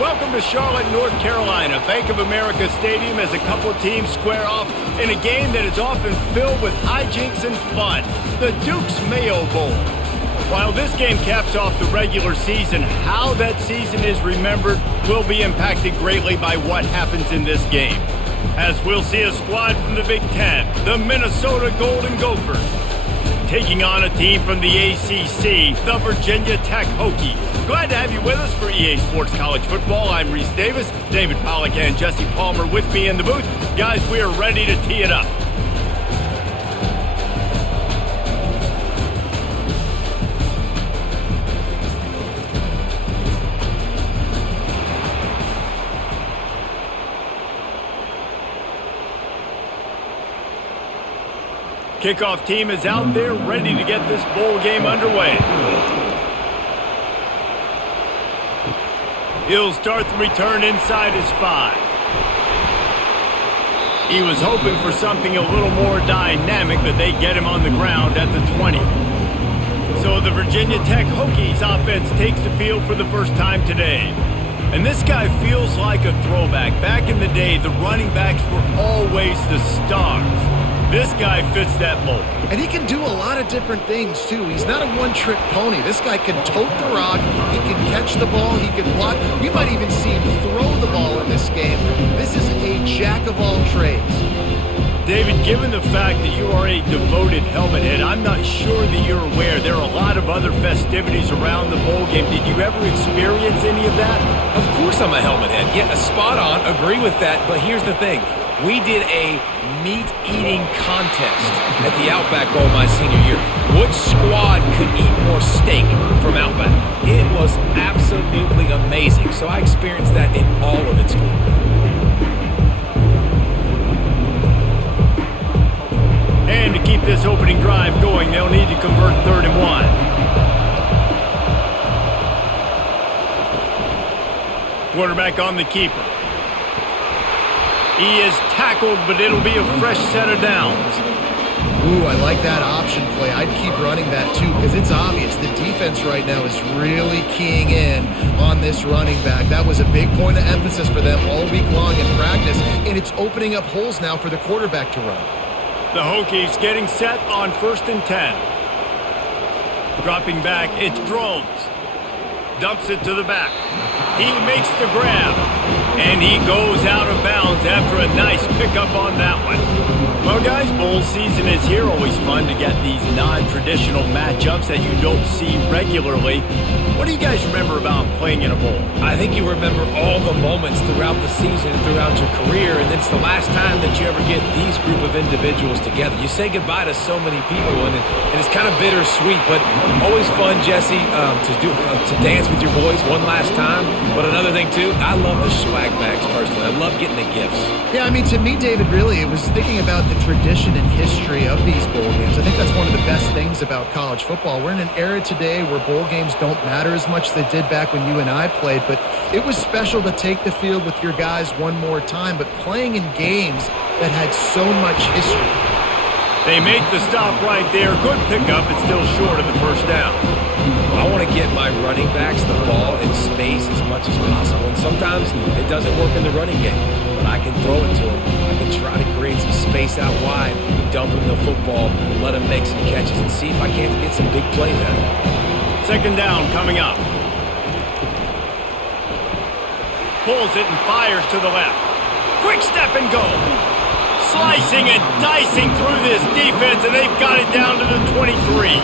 Welcome to Charlotte, North Carolina, Bank of America Stadium, as a couple teams square off in a game that is often filled with hijinks and fun, the Duke's Mayo Bowl. While this game caps off the regular season, how that season is remembered will be impacted greatly by what happens in this game. As we'll see a squad from the Big Ten, the Minnesota Golden Gophers, taking on a team from the ACC, the Virginia Tech Hokies. Glad to have you with us for EA Sports College Football. I'm Reese Davis, David Pollack and Jesse Palmer with me in the booth. Guys, we are ready to tee it up. Kickoff team is out there ready to get this bowl game underway. He'll start the return inside his 5. He was hoping for something a little more dynamic, but they get him on the ground at the 20. So the Virginia Tech Hokies offense takes the field for the first time today. And this guy feels like a throwback. Back in the day, the running backs were always the stars. This guy fits that mold. And he can do a lot of different things, too. He's not a one-trick pony. This guy can tote the rock. He can catch the ball. He can block. You might even see him throw the ball in this game. This is a jack of all trades. David, given the fact that you are a devoted helmet head, I'm not sure that you're aware there are a lot of other festivities around the bowl game. Did you ever experience any of that? Of course I'm a helmet head. Yeah, spot on. Agree with that. But here's the thing. We did a meat-eating contest at the Outback Bowl my senior year. Which squad could eat more steak from Outback? It was absolutely amazing. So I experienced that in all of its glory. And to keep this opening drive going, they'll need to convert 3rd and 1. Quarterback on the keeper. He is tackled, but it'll be a fresh set of downs. Ooh, I like that option play. I'd keep running that, too, because it's obvious the defense right now is really keying in on this running back. That was a big point of emphasis for them all week long in practice, and it's opening up holes now for the quarterback to run. The Hokies getting set on 1st and 10. Dropping back, it's Drones. Dumps it to the back. He makes the grab. And he goes out of bounds after a nice pickup on that one. Well, guys, bowl season is here. Always fun to get these non-traditional matchups that you don't see regularly. What do you guys remember about playing in a bowl? I think you remember all the moments throughout the season, throughout your career, and it's the last time that you ever get these group of individuals together. You say goodbye to so many people, and it's kind of bittersweet, but always fun, Jesse, to dance with your boys one last time. But another thing, too, I love the swag bags, personally. I love getting the gifts. Yeah, I mean, to me, David, really, it was thinking about the tradition and history of these bowl games. I think that's one of the best things about college football. We're in an era today where bowl games don't matter as much as they did back when you and I played, but it was special to take the field with your guys one more time, but playing in games that had so much history. They make the stop right there. Good pickup. It's still short of the first down. I want to get my running backs the ball in space as much as possible, and sometimes it doesn't work in the running game, but I can throw it to them. I can try to create some space out wide, dump them the football, let them make some catches, and see if I can't get some big plays out of it. 2nd down coming up. Pulls it and fires to the left. Quick step and go. Slicing and dicing through this defense, and they've got it down to the 23.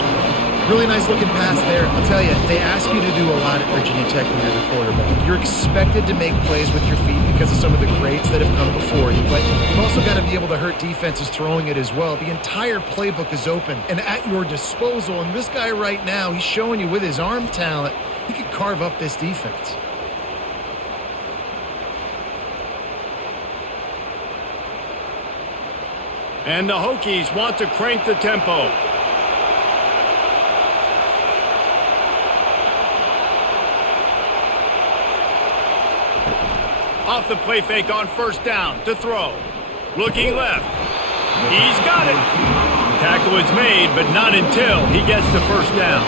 Really nice looking pass there. I'll tell you, they ask you to do a lot at Virginia Tech when you're the quarterback. You're expected to make plays with your feet because of some of the greats that have come before you, but you've also got to be able to hurt defenses throwing it as well. The entire playbook is open and at your disposal, and this guy right now, he's showing you with his arm talent, he could carve up this defense. And the Hokies want to crank the tempo. Off the play fake on 1st down to throw. Looking left. He's got it. Tackle is made, but not until he gets the 1st down.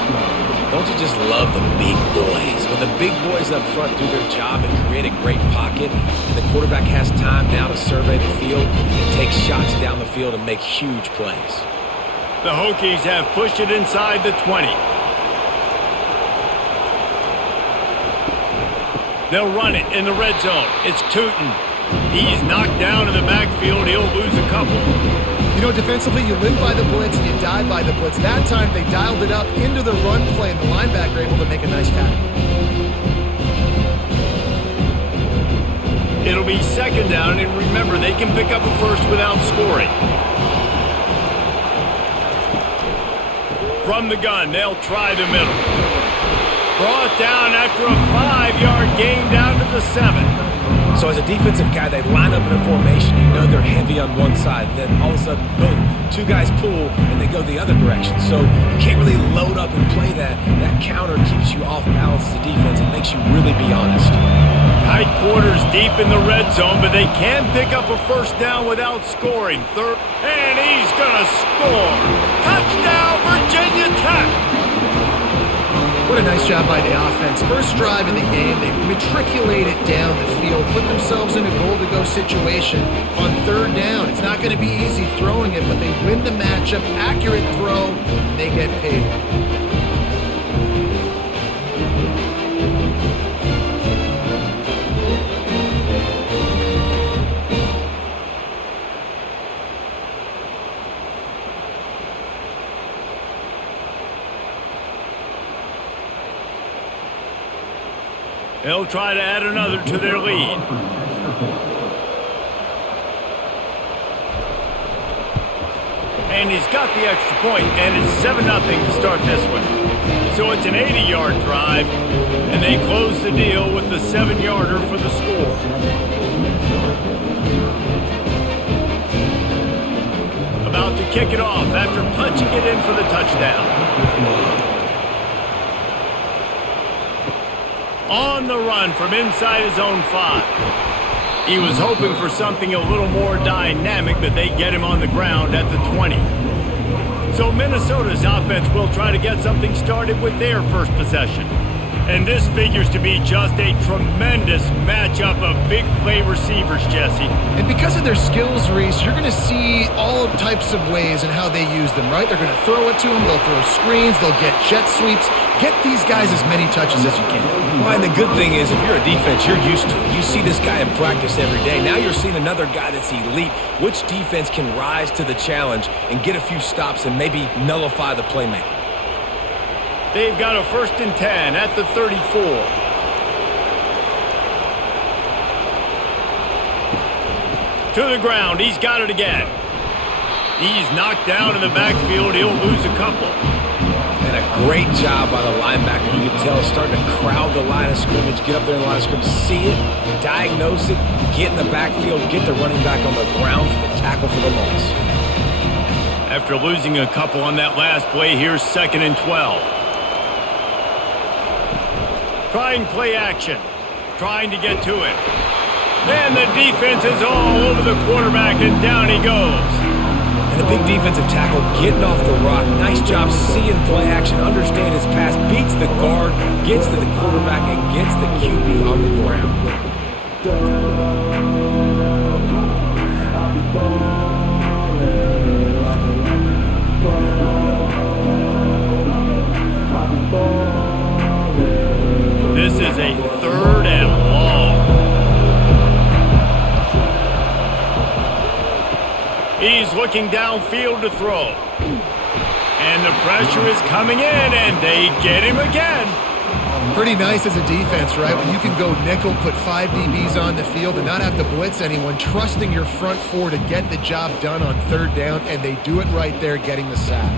Don't you just love the big boys? When the big boys up front do their job and create a great pocket, and the quarterback has time now to survey the field and take shots down the field and make huge plays. The Hokies have pushed it inside the 20. They'll run it in the red zone. It's Tootin. He's knocked down in the backfield. He'll lose a couple. You know, defensively, you live by the blitz and you die by the blitz. That time, they dialed it up into the run play, and the linebacker able to make a nice tackle. It'll be second down, and remember, they can pick up a first without scoring. From the gun, they'll try the middle. Brought down after a 5-yard gain down to the 7. So as a defensive guy, they line up in a formation. You know they're heavy on one side. Then all of a sudden, boom, 2 guys pull, and they go the other direction. So you can't really load up and play that. That counter keeps you off balance as a defense and makes you really be honest. Tight quarters deep in the red zone, but they can pick up a first down without scoring. Third, and he's going to score. Touchdown, Virginia Tech. What a nice job by the offense. First drive in the game, they matriculate it down the field, put themselves in a goal-to-go situation on third down. It's not going to be easy throwing it, but they win the matchup. Accurate throw, and they get paid. They'll try to add another to their lead. And he's got the extra point, and it's 7-0 to start this one. So it's an 80-yard drive, and they close the deal with the 7-yarder for the score. About to kick it off after punching it in for the touchdown. On the run from inside his own 5. He was hoping for something a little more dynamic, but they get him on the ground at the 20. So Minnesota's offense will try to get something started with their first possession. And this figures to be just a tremendous matchup of big play receivers, Jesse. And because of their skills, Reese, you're going to see all types of ways in how they use them, right? They're going to throw it to them, they'll throw screens, they'll get jet sweeps. Get these guys as many touches as you can. Well, and the good thing is, if you're a defense, you're used to it. You see this guy in practice every day. Now you're seeing another guy that's elite. Which defense can rise to the challenge and get a few stops and maybe nullify the playmaker? They've got a 1st and 10 at the 34. To the ground. He's got it again. He's knocked down in the backfield. He'll lose a couple. And a great job by the linebacker. You can tell starting to crowd the line of scrimmage, get up there in the line of scrimmage, see it, diagnose it, get in the backfield, get the running back on the ground for the tackle for the loss. After losing a couple on that last play, here's 2nd and 12. Trying play action. Trying to get to it. And the defense is all over the quarterback, and down he goes. And the big defensive tackle getting off the rock. Nice job seeing play action, understand his pass, beats the guard, gets to the quarterback, and gets the QB on the ground. This is a 3rd and long. He's looking downfield to throw. And the pressure is coming in, and they get him again. Pretty nice as a defense, right? When you can go nickel, put 5 DBs on the field and not have to blitz anyone, trusting your front 4 to get the job done on 3rd down, and they do it right there, getting the sack.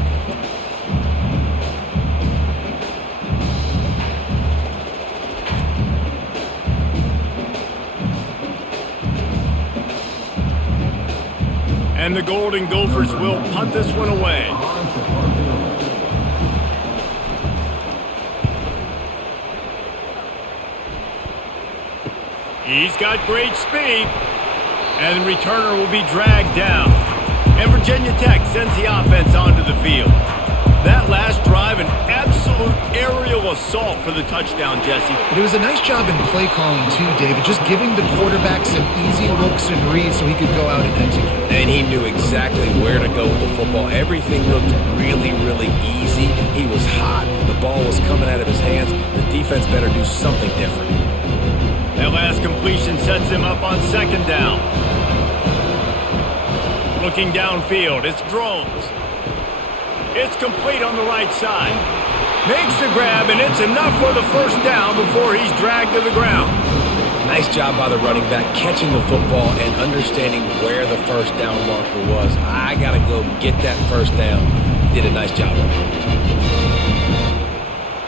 And the Golden Gophers will punt this one away. He's got great speed. And the returner will be dragged down. And Virginia Tech sends the offense onto the field. That last drive, an absolute absolute aerial assault for the touchdown, Jesse. But it was a nice job in play calling too, David, just giving the quarterback some easy looks and reads so he could go out and execute. And he knew exactly where to go with the football. Everything looked really, really easy. He was hot. The ball was coming out of his hands. The defense better do something different. That last completion sets him up on second down. Looking downfield, it's throws. It's complete on the right side. Makes the grab, and it's enough for the first down before he's dragged to the ground. Nice job by the running back catching the football and understanding where the first down marker was. I got to go get that first down. Did a nice job of it.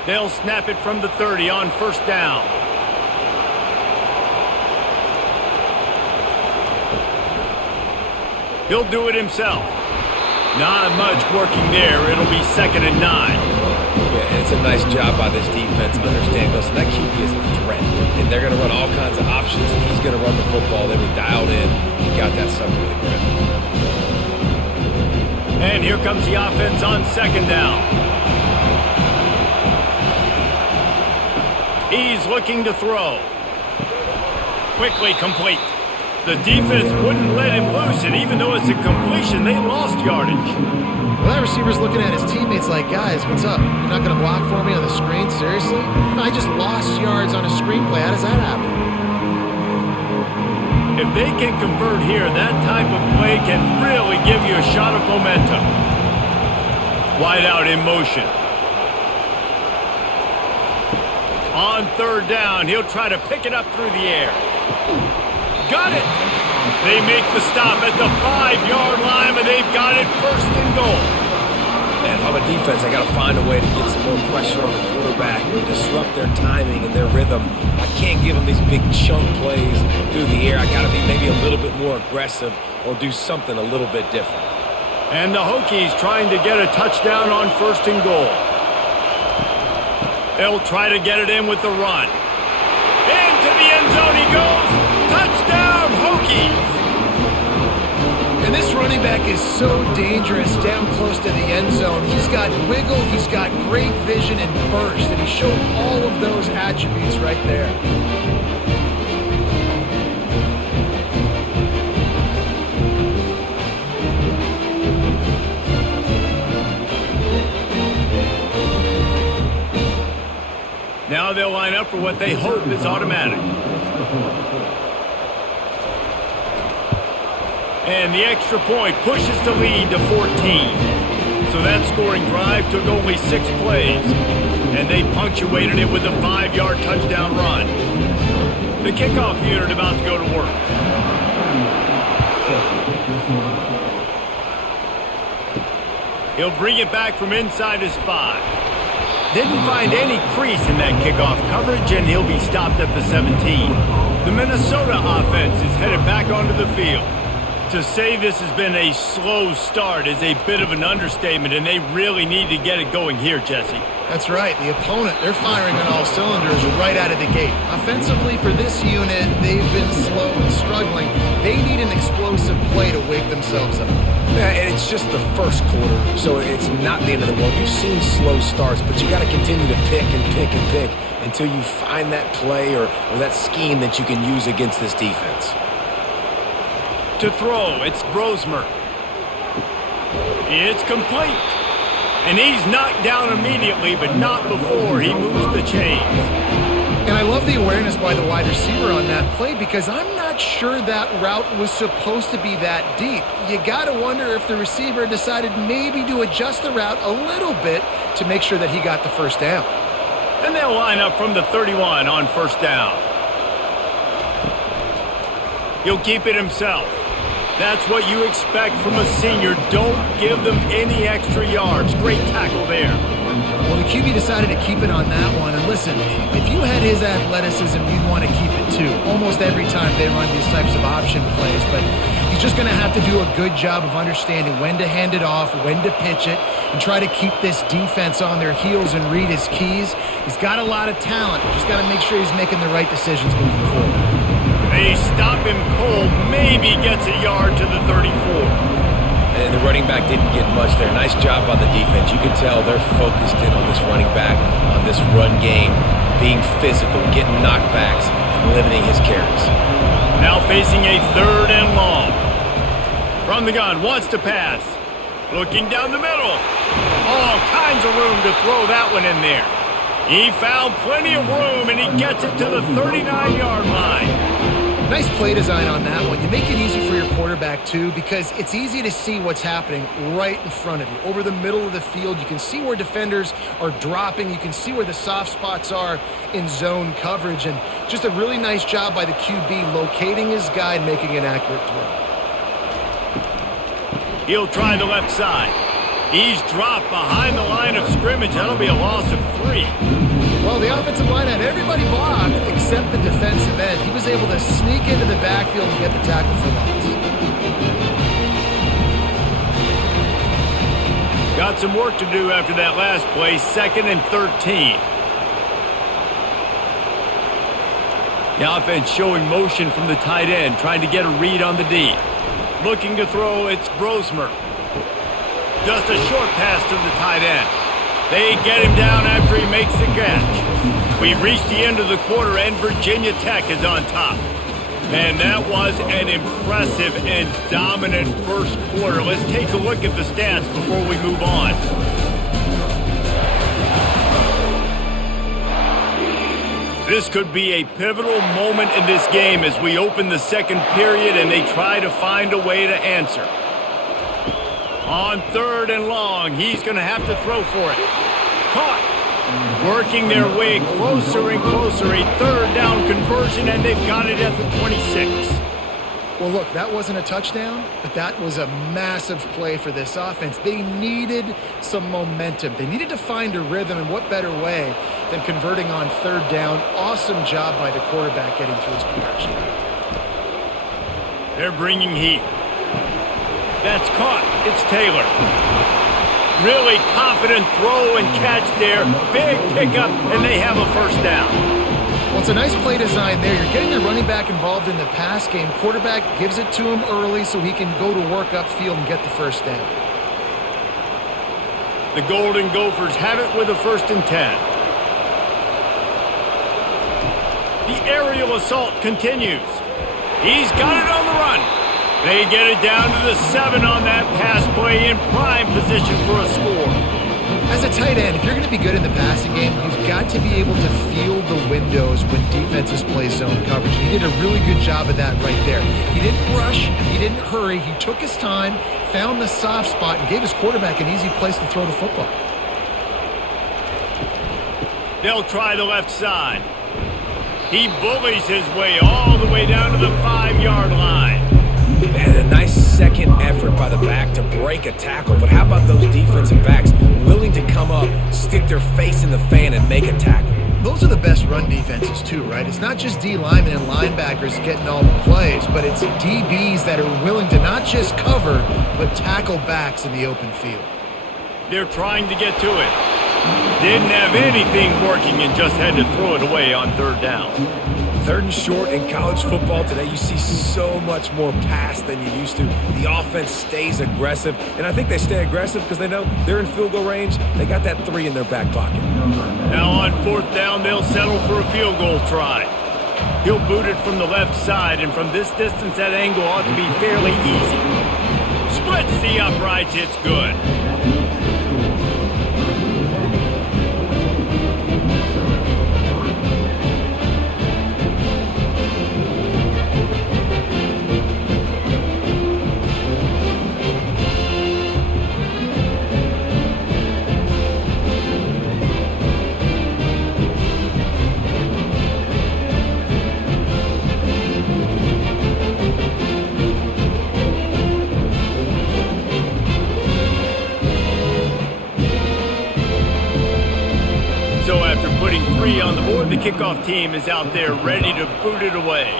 They'll snap it from the 30 on first down. He'll do it himself. Not much working there. It'll be 2nd and 9. Yeah, it's a nice job by this defense. Understand, listen, that QB is a threat. And they're going to run all kinds of options. He's going to run the football. They were dialed in. He got that something with the grip. And here comes the offense on 2nd down. He's looking to throw. Quickly complete. The defense wouldn't let him loose, and even though it's a completion, they lost yardage. Well, that receiver's looking at his teammates like, guys, what's up? You're not going to block for me on the screen? Seriously? I just lost yards on a screenplay. How does that happen? If they can convert here, that type of play can really give you a shot of momentum. Wide out in motion. On 3rd down, he'll try to pick it up through the air. Got it. They make the stop at the 5-yard line, but they've got it 1st and goal. Man, if I'm a defense, I got to find a way to get some more pressure on the quarterback and disrupt their timing and their rhythm. I can't give them these big chunk plays through the air. I got to be maybe a little bit more aggressive or do something a little bit different. And the Hokies trying to get a touchdown on 1st and goal. They'll try to get it in with the run. Into the end zone he goes. Touchdown, Hokies! And this running back is so dangerous down close to the end zone. He's got wiggle, he's got great vision and burst, and he showed all of those attributes right there. Now they'll line up for what they hope is automatic. And the extra point pushes the lead to 14. So that scoring drive took only 6 plays. And they punctuated it with a 5-yard touchdown run. The kickoff unit about to go to work. He'll bring it back from inside his 5. Didn't find any crease in that kickoff coverage, and he'll be stopped at the 17. The Minnesota offense is headed back onto the field. To say this has been a slow start is a bit of an understatement, and they really need to get it going here, Jesse. That's right. The opponent, they're firing on all cylinders right out of the gate. Offensively, for this unit, they've been slow and struggling. They need an explosive play to wake themselves up. Yeah, and it's just the first quarter, so it's not the end of the world. You've seen slow starts, but you got to continue to pick and pick and pick until you find that play or that scheme that you can use against this defense. To throw, it's Brosmer. It's complete. And he's knocked down immediately, but not before he moves the chains. And I love the awareness by the wide receiver on that play because I'm not sure that route was supposed to be that deep. You got to wonder if the receiver decided maybe to adjust the route a little bit to make sure that he got the first down. And they'll line up from the 31 on first down. He'll keep it himself. That's what you expect from a senior. Don't give them any extra yards. Great tackle there. Well, the QB decided to keep it on that one. And listen, if you had his athleticism, you'd want to keep it too. Almost every time they run these types of option plays. But he's just going to have to do a good job of understanding when to hand it off, when to pitch it, and try to keep this defense on their heels and read his keys. He's got a lot of talent. Just got to make sure he's making the right decisions moving forward. They stop him cold, maybe gets a yard to the 34. and the running back didn't get much there. Nice job by the defense. You can tell they're focused in on this running back, on this run game, being physical, getting knockbacks, and limiting his carries. Now facing a 3rd and long. From the gun, wants to pass. Looking down the middle. All kinds of room to throw that one in there. He found plenty of room, and he gets it to the 39-yard line. Nice play design on that one. You make it easy for your quarterback, too, because it's easy to see what's happening right in front of you. Over the middle of the field, you can see where defenders are dropping. You can see where the soft spots are in zone coverage. And just a really nice job by the QB locating his guy and making an accurate throw. He'll try the left side. He's dropped behind the line of scrimmage. That'll be a loss of 3. Well, the offensive line had everybody blocked except the defensive end. He was able to sneak into the backfield and get the tackle for loss. Got some work to do after that last play, 2nd and 13. The offense showing motion from the tight end, trying to get a read on the D. Looking to throw, it's Brosmer. Just a short pass to the tight end. They get him down after he makes the catch. We've reached the end of the quarter, and Virginia Tech is on top. Man, that was an impressive and dominant first quarter. Let's take a look at the stats before we move on. This could be a pivotal moment in this game as we open the 2nd period and they try to find a way to answer. On 3rd and long, he's going to have to throw for it. Caught. Working their way closer and closer. A 3rd down conversion, and they've got it at the 26. Well, look, that wasn't a touchdown, but that was a massive play for this offense. They needed some momentum. They needed to find a rhythm, and what better way than converting on 3rd down. Awesome job by the quarterback getting through his progression. They're bringing heat. That's caught. It's Taylor. Really confident throw and catch there. Big pickup, and they have a 1st down. Well, it's a nice play design there. You're getting the running back involved in the pass game. Quarterback gives it to him early so he can go to work upfield and get the 1st down. The Golden Gophers have it with a 1st and 10. The aerial assault continues. He's got it on the run. They get it down to the 7 on that pass play in prime position for a score. As a tight end, if you're going to be good in the passing game, you've got to be able to feel the windows when defenses play zone coverage. He did a really good job of that right there. He didn't rush. He didn't hurry. He took his time, found the soft spot, and gave his quarterback an easy place to throw the football. They'll try the left side. He bullies his way all the way down to the 5-yard line. Man, a nice second effort by the back to break a tackle. But how about those defensive backs willing to come up, stick their face in the fan, and make a tackle? Those are the best run defenses too, right? It's not just D linemen and linebackers getting all the plays, but it's DBs that are willing to not just cover, but tackle backs in the open field. They're trying to get to it. Didn't have anything working and just had to throw it away on 3rd down. 3rd and short in college football today, you see so much more pass than you used to. The offense stays aggressive, and I think they stay aggressive because they know they're in field goal range. They got that 3 in their back pocket. Now on 4th down, they'll settle for a field goal try. He'll boot it from the left side, and from this distance, that angle ought to be fairly easy. Splits the uprights, it's good. So after putting 3 on the board, the kickoff team is out there ready to boot it away.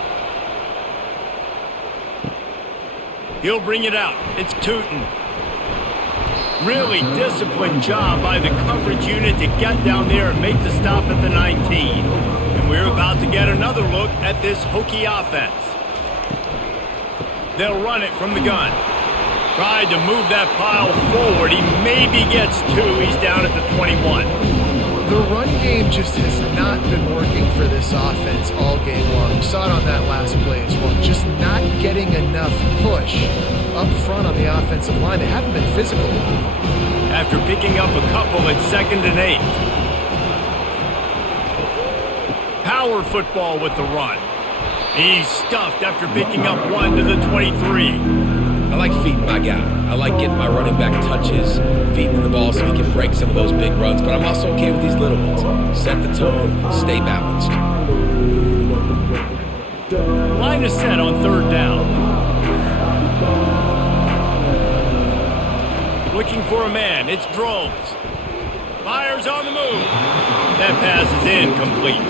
He'll bring it out. It's Tootin. Really disciplined job by the coverage unit to get down there and make the stop at the 19. And we're about to get another look at this Hokie offense. They'll run it from the gun. Tried to move that pile forward. He maybe gets 2. He's down at the 21. The run game just has not been working for this offense all game long. You saw it on that last play as well. Just not getting enough push up front on the offensive line. They haven't been physical. After picking up a couple at 2nd and 8. Power football with the run. He's stuffed after picking up 1 to the 23. I like feeding my guy. I like getting my running back touches, feeding the ball so he can break some of those big runs, but I'm also okay with these little ones. Set the tone, stay balanced. Line is set on 3rd down. Looking for a man. It's Drones. Fires on the move. That pass is incomplete.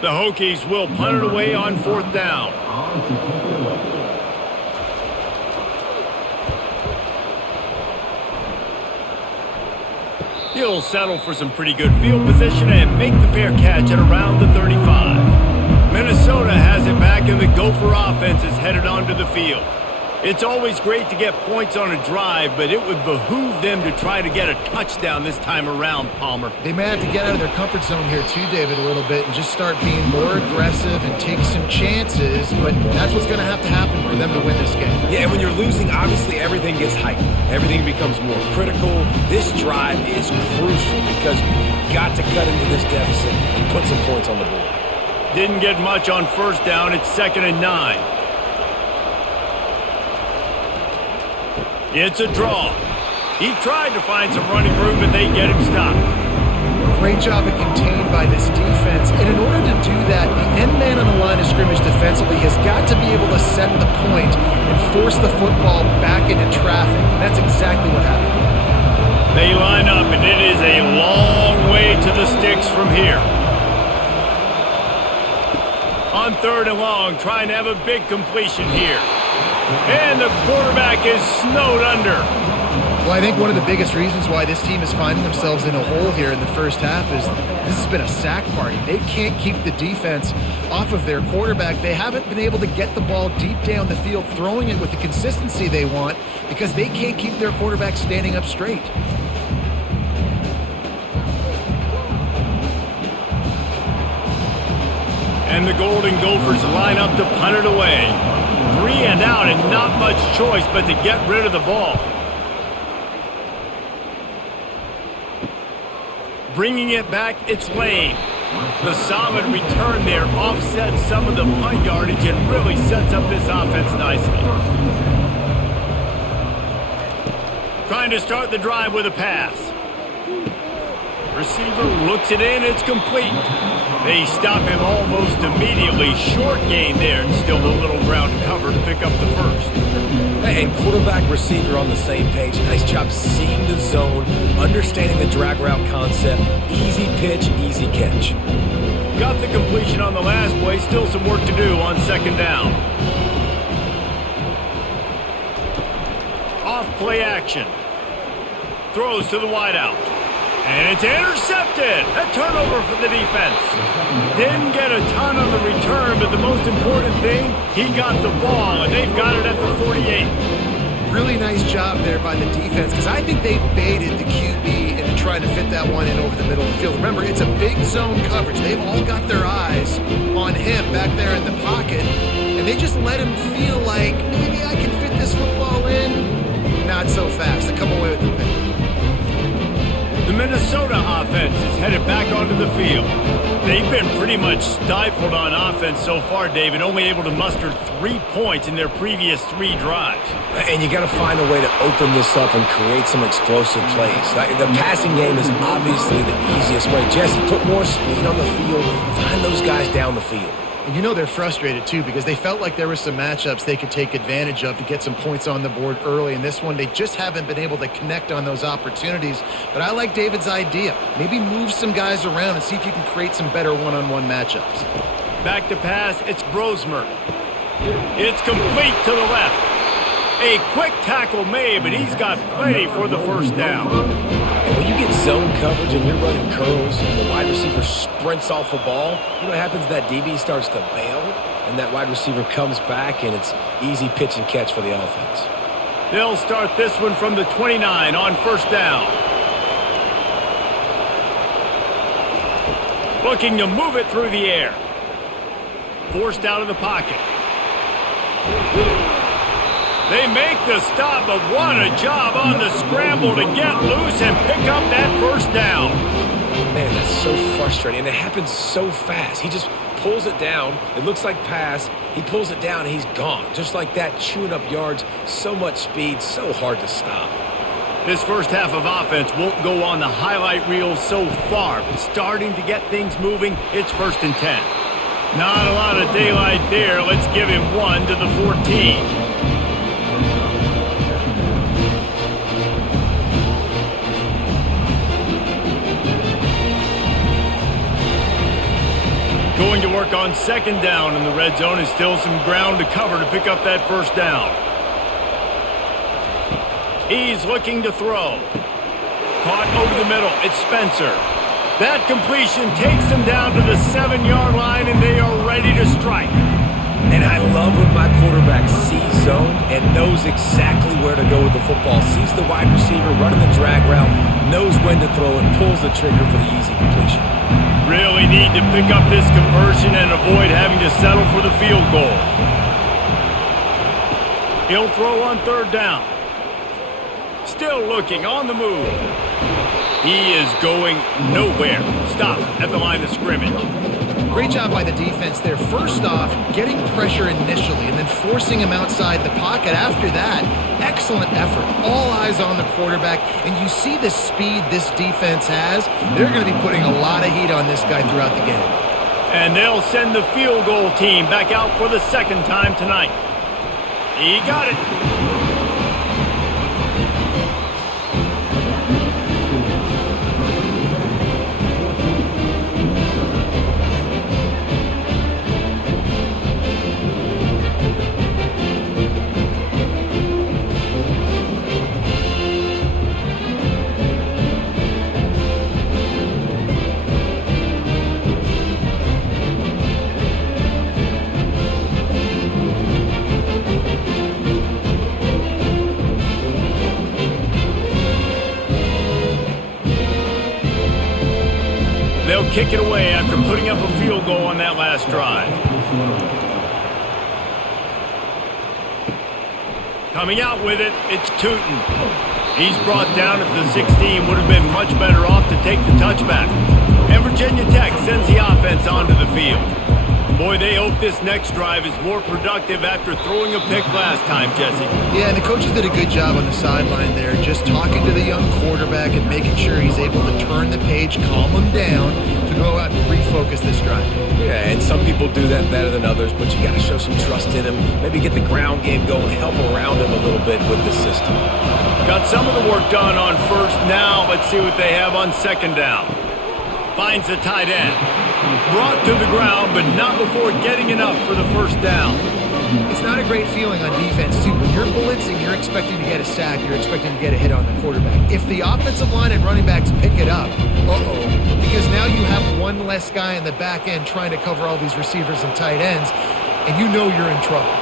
The Hokies will punt it away on 4th down. He'll settle for some pretty good field position and make the fair catch at around the 35. Minnesota has it back, and the Gopher offense is headed onto the field. It's always great to get points on a drive, but it would behoove them to try to get a touchdown this time around, Palmer. They may have to get out of their comfort zone here too, David, a little bit and just start being more aggressive and take some chances, but that's what's going to happen for them to win this game. Yeah, and when you're losing, obviously everything gets heightened. Everything becomes more critical. This drive is crucial because you've got to cut into this deficit and put some points on the board. Didn't get much on 1st down. It's 2nd and 9. It's a draw. He tried to find some running room, but they get him stopped. Great job of contained by this defense. And in order to do that, the end man on the line of scrimmage defensively has got to be able to set the point and force the football back into traffic. And that's exactly what happened. They line up, and it is a long way to the sticks from here. On 3rd and long, trying to have a big completion here. And the quarterback is snowed under. Well, I think one of the biggest reasons why this team is finding themselves in a hole here in the first half is this has been a sack party. They can't keep the defense off of their quarterback. They haven't been able to get the ball deep down the field, throwing it with the consistency they want because they can't keep their quarterback standing up straight. And the Golden Gophers line up to punt it away. 3 and out, and not much choice but to get rid of the ball. Bringing it back, it's Lane. The solid return there offsets some of the punt yardage and really sets up this offense nicely. Trying to start the drive with a pass. Receiver looks it in, it's complete. They stop him almost immediately. Short gain there, and still a little ground to cover to pick up the first. And quarterback, receiver on the same page. Nice job seeing the zone, understanding the drag route concept. Easy pitch, easy catch. Got the completion on the last play. Still some work to do on 2nd down. Off play action. Throws to the wideout. And it's intercepted. A turnover for the defense. Didn't get a ton on the return, but the most important thing, he got the ball, and they've got it at the 48. Really nice job there by the defense because I think they baited the QB into trying to fit that one in over the middle of the field. Remember, it's a big zone coverage. They've all got their eyes on him back there in the pocket, and they just let him feel like maybe I can fit this football in. Not so fast. They come away with the pick. The Minnesota offense is headed back onto the field. They've been pretty much stifled on offense so far, David, only able to muster 3 points in their previous 3 drives. And you got to find a way to open this up and create some explosive plays. The passing game is obviously the easiest way. Jesse, put more speed on the field. Find those guys down the field. And you know they're frustrated, too, because they felt like there were some matchups they could take advantage of to get some points on the board early. In this one, they just haven't been able to connect on those opportunities. But I like David's idea. Maybe move some guys around and see if you can create some better one-on-one matchups. Back to pass, it's Brosmer. It's complete to the left. A quick tackle made, but he's got plenty for the first down. And when you get zone coverage and you're running curls and the wide receiver sprints off the ball, you know what happens? That DB starts to bail, and that wide receiver comes back, and it's easy pitch and catch for the offense. They'll start this one from the 29 on first down. Looking to move it through the air. Forced out of the pocket. They make the stop, but what a job on the scramble to get loose and pick up that first down. Man, that's so frustrating, and it happens so fast. He just pulls it down. It looks like pass. He pulls it down, and he's gone. Just like that, chewing up yards. So much speed, so hard to stop. This first half of offense won't go on the highlight reel so far, but starting to get things moving, it's 1st and 10. Not a lot of daylight there. Let's give him 1 to the 14. Going to work on 2nd down in the red zone, and still some ground to cover to pick up that first down. He's looking to throw. Caught over the middle. It's Spencer. That completion takes them down to the 7-yard line, and they are ready to strike. And I love when my quarterback sees zone and knows exactly where to go with the football. Sees the wide receiver running the drag route, knows when to throw it, pulls the trigger for the easy completion. Really need to pick up this conversion and avoid having to settle for the field goal. He'll throw on 3rd down. Still looking on the move. He is going nowhere. Stop at the line of scrimmage. Great job by the defense there. First off, getting pressure initially and then forcing him outside the pocket. After that, excellent effort. All eyes on the quarterback, and you see the speed this defense has. They're going to be putting a lot of heat on this guy throughout the game. And they'll send the field goal team back out for the 2nd time tonight. He got it. They'll kick it away after putting up a field goal on that last drive. Coming out with it, it's Tootin. He's brought down at the 16, would have been much better off to take the touchback. And Virginia Tech sends the offense onto the field. Boy, they hope this next drive is more productive after throwing a pick last time, Jesse. Yeah, and the coaches did a good job on the sideline there, just talking to the young quarterback and making sure he's able to turn the page, calm him down, to go out and refocus this drive. Yeah, and some people do that better than others, but you got to show some trust in him. Maybe get the ground game going, help around him a little bit with the system. Got some of the work done on 1st. Now let's see what they have on 2nd down. Finds the tight end. Brought to the ground, but not before getting enough for the first down. It's not a great feeling on defense, too. When you're blitzing, you're expecting to get a sack. You're expecting to get a hit on the quarterback. If the offensive line and running backs pick it up, because now you have one less guy in the back end trying to cover all these receivers and tight ends, and you know you're in trouble.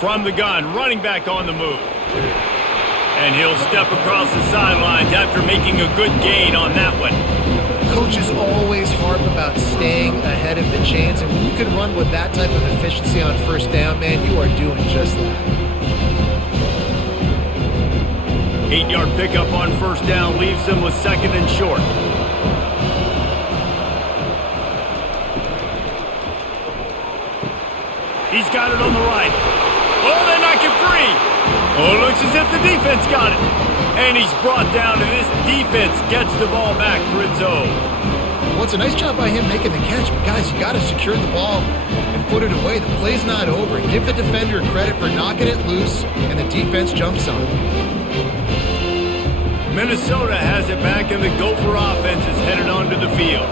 From the gun, running back on the move. And he'll step across the sidelines after making a good gain on that one. Coaches always harp about staying ahead of the chains, and when you can run with that type of efficiency on 1st down, man, you are doing just that. 8-yard pickup on 1st down leaves them with 2nd and short. He's got it on the right. Oh, they knock it free. Oh, it looks as if the defense got it. And he's brought down, and this defense gets the ball back for its own. Well, it's a nice job by him making the catch, but guys, you got to secure the ball and put it away. The play's not over. Give the defender credit for knocking it loose, and the defense jumps on it. Minnesota has it back, and the Gopher offense is headed onto the field.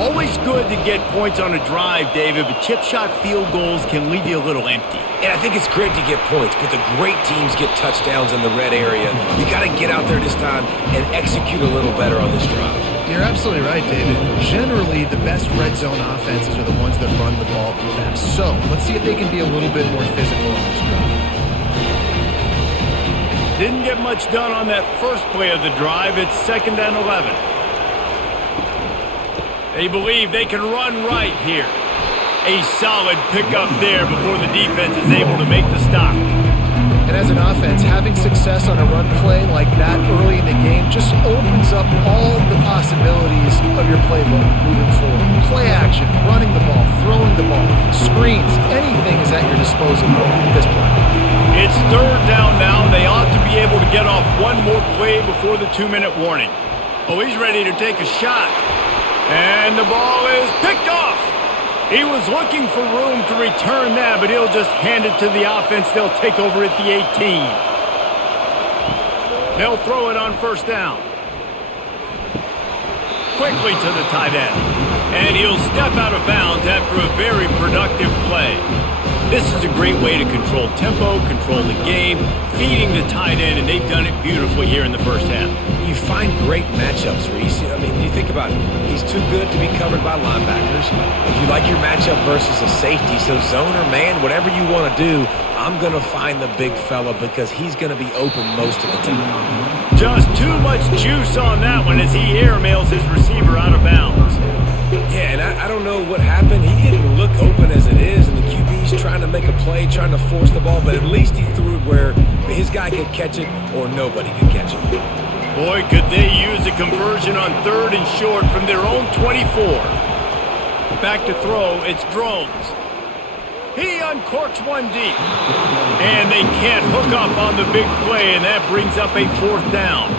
Always good to get points on a drive, David, but chip shot field goals can leave you a little empty. And I think it's great to get points, but the great teams get touchdowns in the red area. You got to get out there this time and execute a little better on this drive. You're absolutely right, David. Generally, the best red zone offenses are the ones that run the ball the best. So, let's see if they can be a little bit more physical on this drive. Didn't get much done on that first play of the drive. It's 2nd and 11. They believe they can run right here. A solid pickup there before the defense is able to make the stop. And as an offense, having success on a run play like that early in the game just opens up all the possibilities of your playbook moving forward. Play action, running the ball, throwing the ball, screens, anything is at your disposal at this point. It's 3rd down now. They ought to be able to get off one more play before the 2-minute warning. Oh, he's ready to take a shot. And the ball is picked off. He was looking for room to return that, but he'll just hand it to the offense. They'll take over at the 18. They'll throw it on 1st down. Quickly to the tight end. And he'll step out of bounds after a very productive play. This is a great way to control tempo, control the game, feeding the tight end, and they've done it beautifully here in the first half. You find great matchups, Reese. I mean, you think about it. He's too good to be covered by linebackers. If you like your matchup versus a safety, so zone or man, whatever you want to do, I'm going to find the big fella because he's going to be open most of the time. Just too much juice on that one as he airmails his receiver out of bounds. Yeah, and I don't know what happened. He didn't look open as it is, and the QB's trying to make a play, trying to force the ball, but at least he threw it where his guy could catch it or nobody could catch it. Boy, could they use a conversion on 3rd and short from their own 24. Back to throw, it's Drones. He uncorks one deep. And they can't hook up on the big play, and that brings up a 4th down.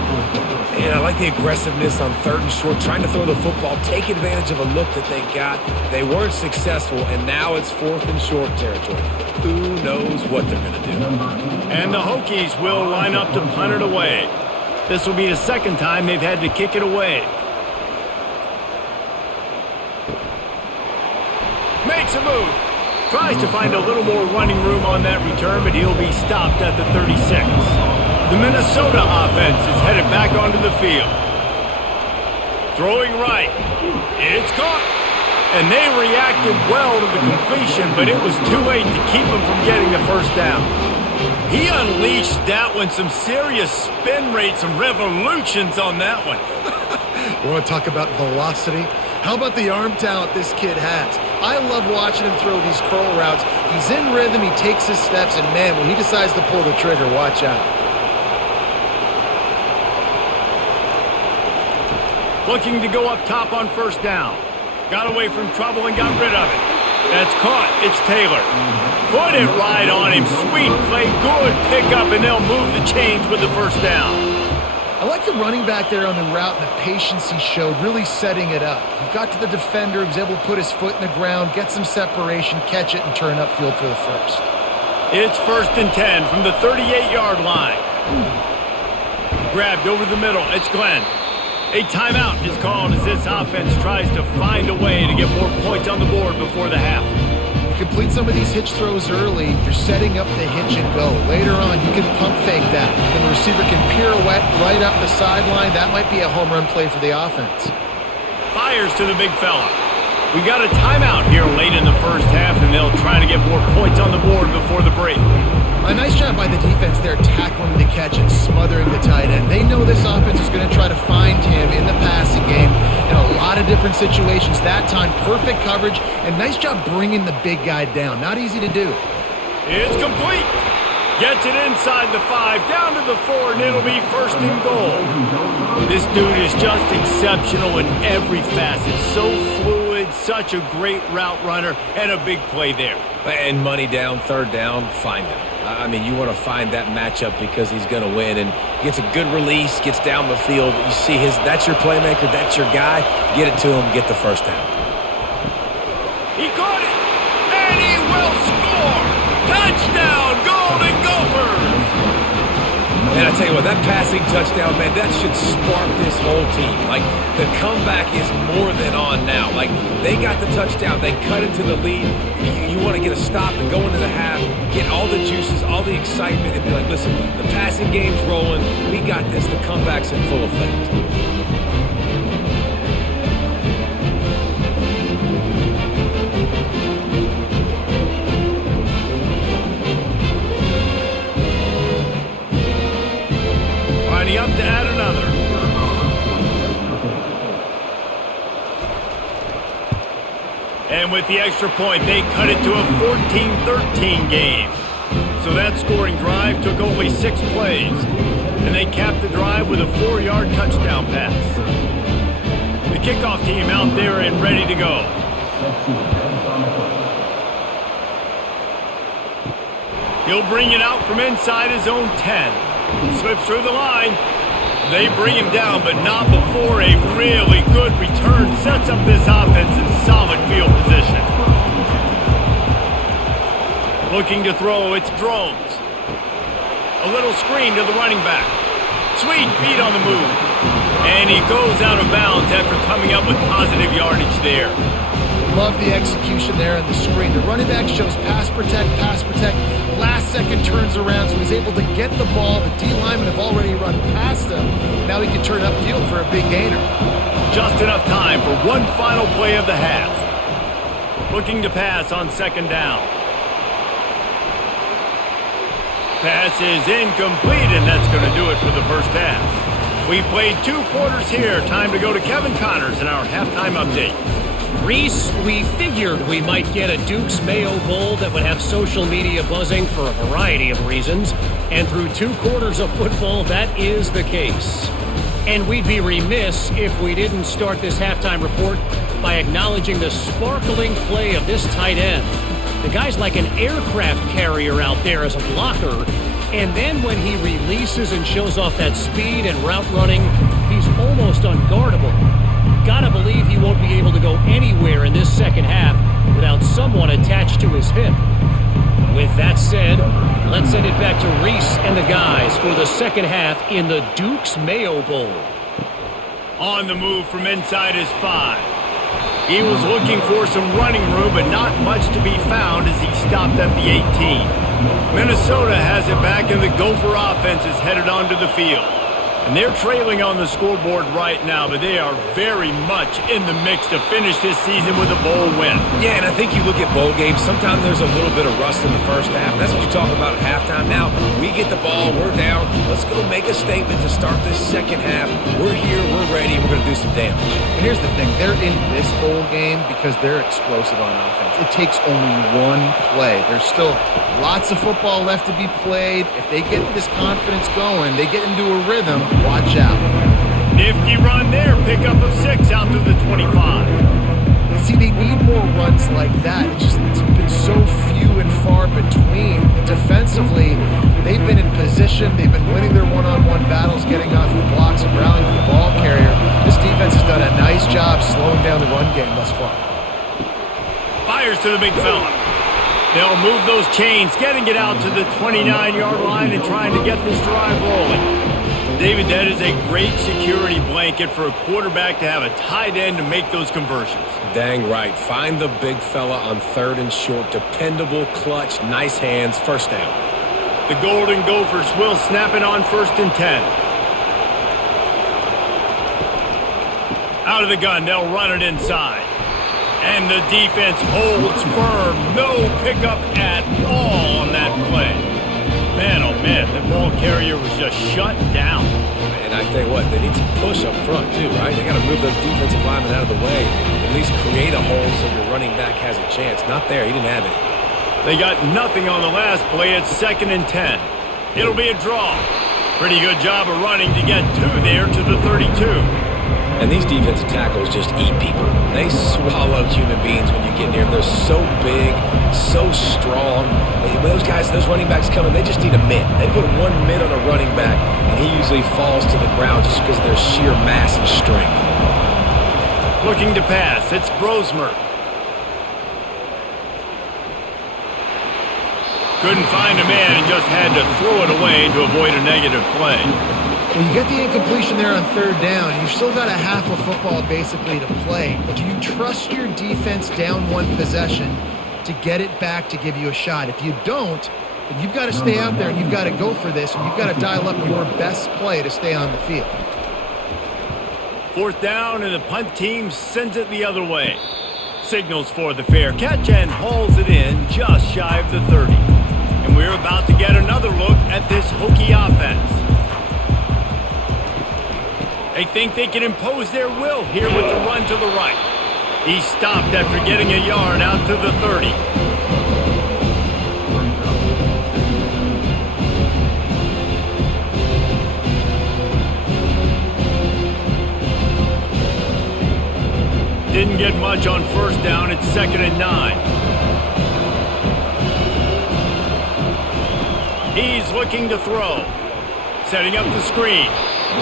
And I like the aggressiveness on 3rd and short, trying to throw the football, take advantage of a look that they got. They weren't successful, and now it's 4th and short territory. Who knows what they're going to do? And the Hokies will line up to punt it away. This will be the 2nd time they've had to kick it away. Makes a move. Tries to find a little more running room on that return, but he'll be stopped at the 36. The Minnesota offense is headed back onto the field. Throwing right. It's caught. And they reacted well to the completion, but it was too late to keep them from getting the 1st down. He unleashed that one. Some serious spin rates, some revolutions on that one. You want to talk about velocity? How about the arm talent this kid has? I love watching him throw these curl routes. He's in rhythm, he takes his steps, and man, when he decides to pull the trigger, watch out. Looking to go up top on 1st down. Got away from trouble and got rid of it. That's caught. It's Taylor. Put it right on him. Sweet play. Good pickup, and they'll move the chains with the 1st down. I like the running back there on the route and the patience he showed, really setting it up. He got to the defender, he was able to put his foot in the ground, get some separation, catch it, and turn upfield for the 1st. It's 1st and 10 from the 38-yard line. Grabbed over the middle. It's Glenn. A timeout is called as this offense tries to find a way to get more points on the board before the half. You complete some of these hitch throws early, you're setting up the hitch and go. Later on, you can pump fake that. And the receiver can pirouette right up the sideline. That might be a home run play for the offense. Fires to the big fella. We got a timeout here late in the 1st half, and they'll try to get more points on the board before the break. A nice job by the defense there, tackling the catch and smothering the tight end. They know this offense is going to try to find him in the passing game in a lot of different situations. That time, perfect coverage, and nice job bringing the big guy down. Not easy to do. It's complete. Gets it inside the 5, down to the 4, and it'll be 1st and goal. This dude is just exceptional in every facet. So fluid, such a great route runner, and a big play there. And money down, 3rd down, find him. I mean, you want to find that matchup because he's going to win. And gets a good release, gets down the field. You see that's your playmaker, that's your guy. Get it to him, get the 1st down. He caught it, and he will score. Touchdown, Golden Gophers. And I tell you what, that passing touchdown, man, that should spark this whole team. Like, the comeback is more than on now. Like, they got the touchdown. They cut into the lead. You want to get a stop and go into the half, get all the juices, all the excitement, and be like, listen, the passing game's rolling. We got this. The comeback's in full effect. Up to add another. And with the extra point, they cut it to a 14-13 game. So that scoring drive took only 6 plays. And they capped the drive with a 4-yard touchdown pass. The kickoff team out there and ready to go. He'll bring it out from inside his own 10. Slips through the line. They bring him down, but not before a really good return sets up this offense in solid field position. Looking to throw, it's Drones. A little screen to the running back. Sweet feet on the move. And he goes out of bounds after coming up with positive yardage there. Love the execution there on the screen. The running back shows pass protect. Last second turns around, so he's able to get the ball. The D-linemen have already run past him. Now he can turn upfield for a big gainer. Just enough time for one final play of the half. Looking to pass on second down. Pass is incomplete, and that's going to do it for the first half. We've played 2 quarters here. Time to go to Kevin Connors in our halftime update. Reese, we figured we might get a Duke's Mayo Bowl that would have social media buzzing for a variety of reasons, and through 2 quarters of football, that is the case. And we'd be remiss if we didn't start this halftime report by acknowledging the sparkling play of this tight end. The guy's like an aircraft carrier out there as a blocker, and then when he releases and shows off that speed and route running, he's almost unguardable. Gotta believe he won't be able to go anywhere in this second half without someone attached to his hip. With that said, let's send it back to Reese and the guys for the second half in the Duke's Mayo Bowl. On the move from inside his 5. He was looking for some running room, but not much to be found as he stopped at the 18. Minnesota has it back, and the Gopher offense is headed onto the field. And they're trailing on the scoreboard right now, but they are very much in the mix to finish this season with a bowl win. Yeah, and I think you look at bowl games, sometimes there's a little bit of rust in the first half. That's what you talk about at halftime. Now, we get the ball, we're down. Let's go make a statement to start this second half. We're here, we're ready, we're going to do some damage. And here's the thing. They're in this bowl game because they're explosive on offense. It takes only one play. There's still lots of football left to be played. If they get this confidence going, they get into a rhythm, watch out. Nifty run there. Pickup of 6 out to the 25. See, they need more runs like that. It's been so few and far between. Defensively, they've been in position. They've been winning their one-on-one battles, getting off the blocks and rallying to the ball carrier. This defense has done a nice job slowing down the run game thus far. Fires to the big fella. They'll move those chains, getting it out to the 29-yard line and trying to get this drive rolling. David, that is a great security blanket for a quarterback to have a tight end to make those conversions. Dang right. Find the big fella on 3rd and short. Dependable, clutch, nice hands, first down. The Golden Gophers will snap it on 1st and 10. Out of the gun, they'll run it inside. And the defense holds firm. No pickup at all on that play. Man, oh man, the ball carrier was just shut down. And I tell you what, they need to push up front too, right? They got to move those defensive linemen out of the way. At least create a hole so your running back has a chance. Not there. He didn't have it. They got nothing on the last play. It's 2nd and 10. It'll be a draw. Pretty good job of running to get 2 there to the 32. And these defensive tackles just eat people. They swallow human beings when you get near them. They're so big, so strong. When those guys, those running backs come in, they just need a mitt. They put one mitt on a running back, and he usually falls to the ground just because of their sheer mass and strength. Looking to pass, it's Brosmer. Couldn't find a man and just had to throw it away to avoid a negative play. Well, you get the incompletion there on third down. You've still got a half of football basically to play. Do you trust your defense down one possession to get it back to give you a shot? If you don't, then you've got to stay out there and you've got to go for this, and you've got to dial up your best play to stay on the field. Fourth down, and the punt team sends it the other way. Signals for the fair catch and hauls it in just shy of the 30. And we're about to get another look at this Hokie offense. They think they can impose their will here with the run to the right. He stopped after getting a yard out to the 30. Didn't get much on first down. It's 2nd and 9. He's looking to throw. Setting up the screen.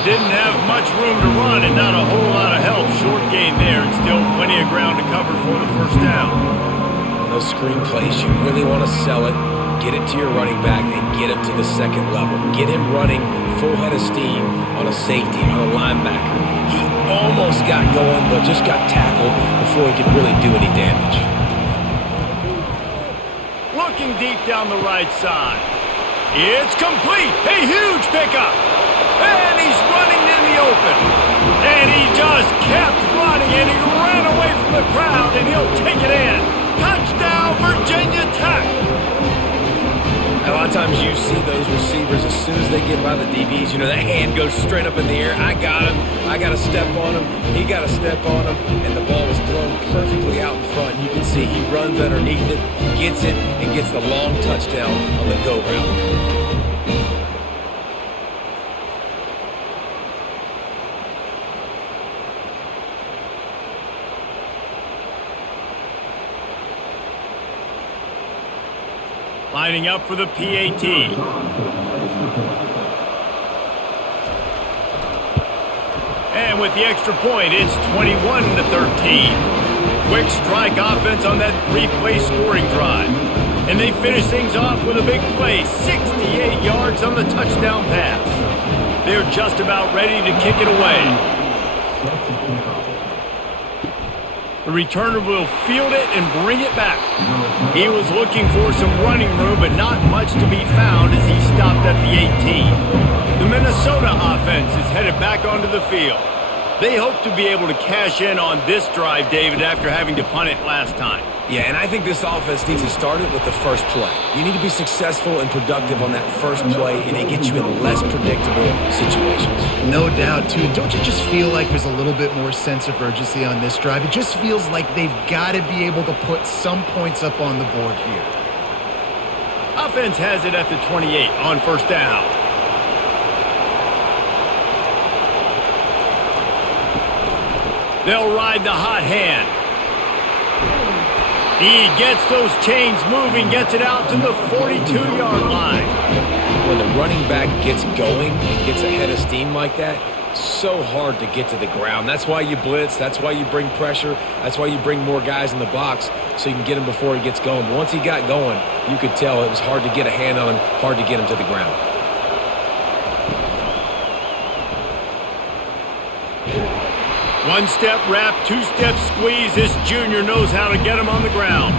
Didn't have much room to run and not a whole lot of help. Short gain there and still plenty of ground to cover for the first down. Those screen plays, you really want to sell it, get it to your running back, and get him to the second level. Get him running full head of steam on a safety, on a linebacker. He almost got going, but just got tackled before he could really do any damage. Looking deep down the right side. It's complete. A huge pickup. And he's running in the open. And he just kept running, and he ran away from the crowd, and he'll take it in. Touchdown, Virginia Tech. A lot of times you see those receivers, as soon as they get by the DBs, that hand goes straight up in the air. I got him. I got to step on him. He got to step on him. And the ball was thrown perfectly out in front. You can see he runs underneath it, gets it, and gets the long touchdown on the go route. Lining up for the PAT. And with the extra point, it's 21-13. Quick strike offense on that three-play scoring drive. And they finish things off with a big play, 68 yards on the touchdown pass. They're just about ready to kick it away. The returner will field it and bring it back. He was looking for some running room, but not much to be found as he stopped at the 18. The Minnesota offense is headed back onto the field. They hope to be able to cash in on this drive, David, after having to punt it last time. Yeah, and I think this offense needs to start it with the first play. You need to be successful and productive on that first play, and it gets you in less predictable situations. No doubt, too. Don't you just feel like there's a little bit more sense of urgency on this drive? It just feels like they've got to be able to put some points up on the board here. Offense has it at the 28 on first down. They'll ride the hot hand. He gets those chains moving, gets it out to the 42-yard line. When the running back gets going and gets a head of steam like that, so hard to get to the ground. That's why you blitz. That's why you bring pressure. That's why you bring more guys in the box so you can get him before he gets going. But once he got going, you could tell it was hard to get a hand on him, hard to get him to the ground. One-step wrap, two-step squeeze. This junior knows how to get him on the ground.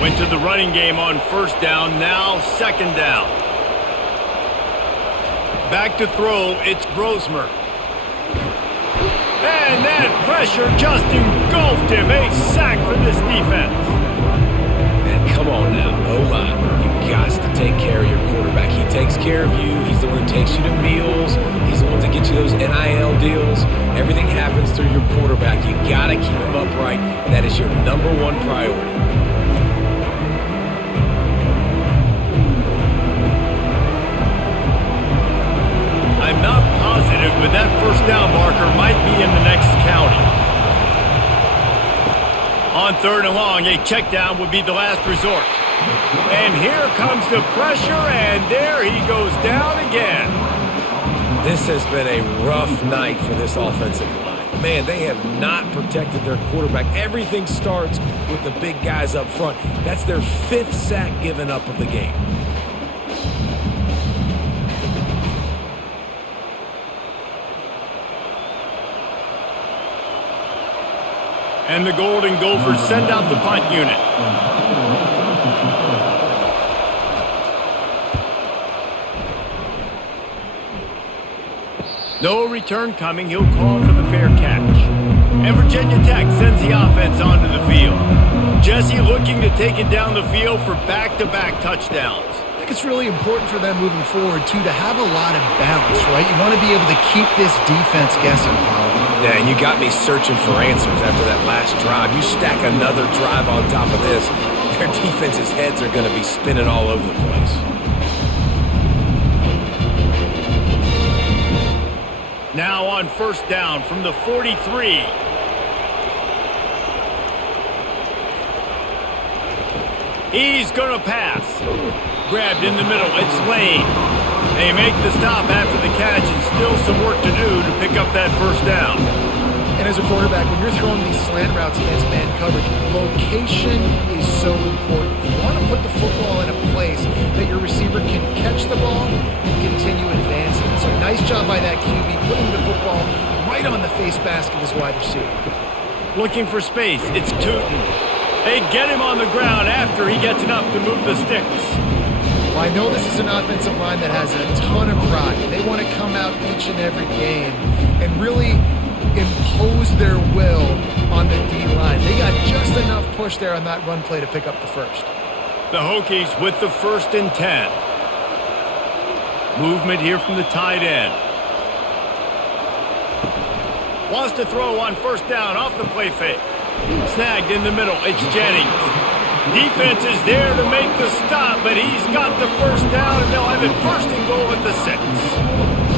Went to the running game on first down, now second down. Back to throw, it's Brosmer. And that pressure just engulfed him. A sack for this defense. Come on now, O-line. You've got to take care of your quarterback. He takes care of you. He's the one who takes you to meals. He's the one that gets you those NIL deals. Everything happens through your quarterback. You got to keep him upright. That is your number one priority. I'm not positive, but that first down marker might be in the next county. On third and long, a check down would be the last resort. And here comes the pressure, and there he goes down again. This has been a rough night for this offensive line. Man, they have not protected their quarterback. Everything starts with the big guys up front. That's their 5th sack given up of the game. And the Golden Gophers send out the punt unit. No return coming. He'll call for the fair catch. And Virginia Tech sends the offense onto the field. Jesse looking to take it down the field for back-to-back touchdowns. I think it's really important for them moving forward, too, to have a lot of balance, right? You want to be able to keep this defense guessing, Paul. Yeah, and you got me searching for answers after that last drive. You stack another drive on top of this, their defense's heads are going to be spinning all over the place. Now on first down from the 43. He's going to pass. Grabbed in the middle. It's Lane. They make the stop after the catch and still some work to do to pick up that first down. And as a quarterback, when you're throwing these slant routes against man coverage, location is so important. You want to put the football in a place that your receiver can catch the ball and continue advancing. So nice job by that QB putting the football right on the face mask of his wide receiver. Looking for space. It's Tootin. They get him on the ground after he gets enough to move the sticks. Well, I know this is an offensive line that has a ton of pride. They want to come out each and every game and really impose their will on the D-line. They got just enough push there on that run play to pick up the first. The Hokies with the 1st and 10. Movement here from the tight end. Wants to throw on first down off the play fake. Snagged in the middle. It's Jennings. Defense is there to make the stop, but he's got the first down, and they'll have it 1st and goal at the 6.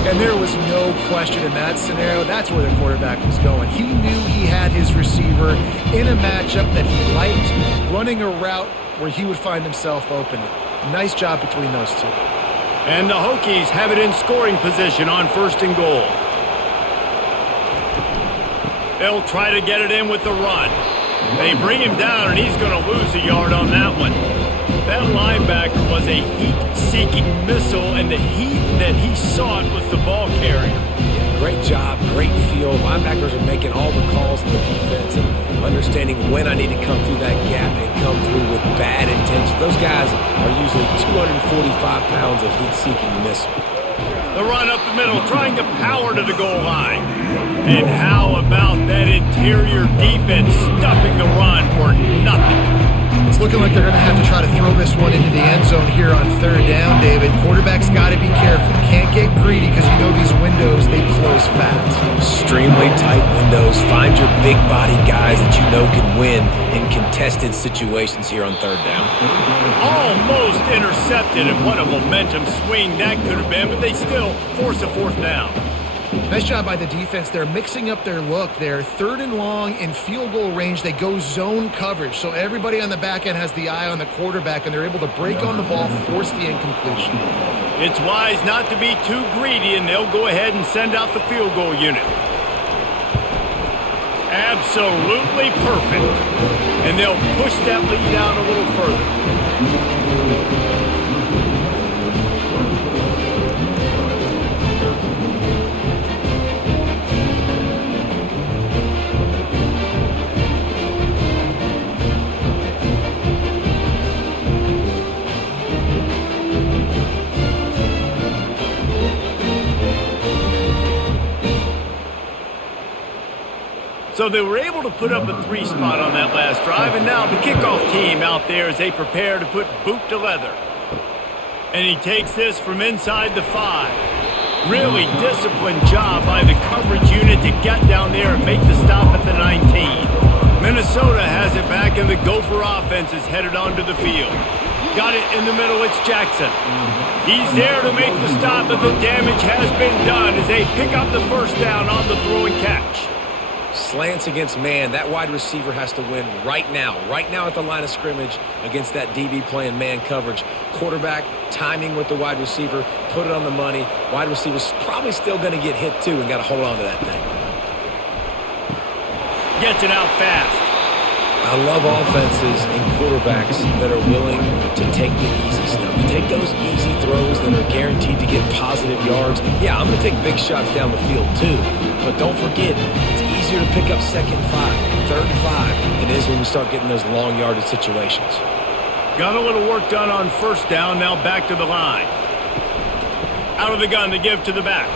And there was no question in that scenario. That's where the quarterback was going. He knew he had his receiver in a matchup that he liked, running a route where he would find himself open. Nice job between those two. And the Hokies have it in scoring position on 1st and goal. They'll try to get it in with the run. They bring him down, and he's going to lose a yard on that one. That linebacker was a heat-seeking missile, and the heat that he sought was the ball carrier. Yeah, great job, great feel. Linebackers are making all the calls in the defense and understanding when I need to come through that gap and come through with bad intention. Those guys are usually 245 pounds of heat-seeking missile. The run up the middle, trying to power to the goal line. And how about that interior defense stuffing the run for nothing? It's looking like they're going to have to try to throw this one into the end zone here on 3rd down, David. Quarterback's got to be careful. Can't get greedy because you know these windows, they close fast. Extremely tight windows. Find your big body guys that you know can win in contested situations here on 3rd down. Almost intercepted, and what a momentum swing that could have been, but they still force a 4th down. Nice job by the defense. They're mixing up their look. They're 3rd and long in field goal range. They go zone coverage. So everybody on the back end has the eye on the quarterback, and they're able to break on the ball, force the incompletion. It's wise not to be too greedy, and they'll go ahead and send out the field goal unit. Absolutely perfect. And they'll push that lead out a little further. So they were able to put up a 3 spot on that last drive, and now the kickoff team out there as they prepare to put boot to leather. And he takes this from inside the 5. Really disciplined job by the coverage unit to get down there and make the stop at the 19. Minnesota has it back, and the Gopher offense is headed onto the field. Got it in the middle, it's Jackson. He's there to make the stop, but the damage has been done as they pick up the first down on the throw and catch. Slants against man, that wide receiver has to win right now at the line of scrimmage against that DB playing man coverage. Quarterback, timing with the wide receiver, put it on the money. Wide receiver's probably still going to get hit too and got to hold on to that thing. Gets it out fast. I love offenses and quarterbacks that are willing to take the easy stuff. Take those easy throws that are guaranteed to get positive yards. Yeah, I'm going to take big shots down the field too. But don't forget, it's easier to pick up 2nd and 5, 3rd and 5 than it is when we start getting those long yardage situations. Got a little work done on 1st down, now back to the line. Out of the gun to give to the back.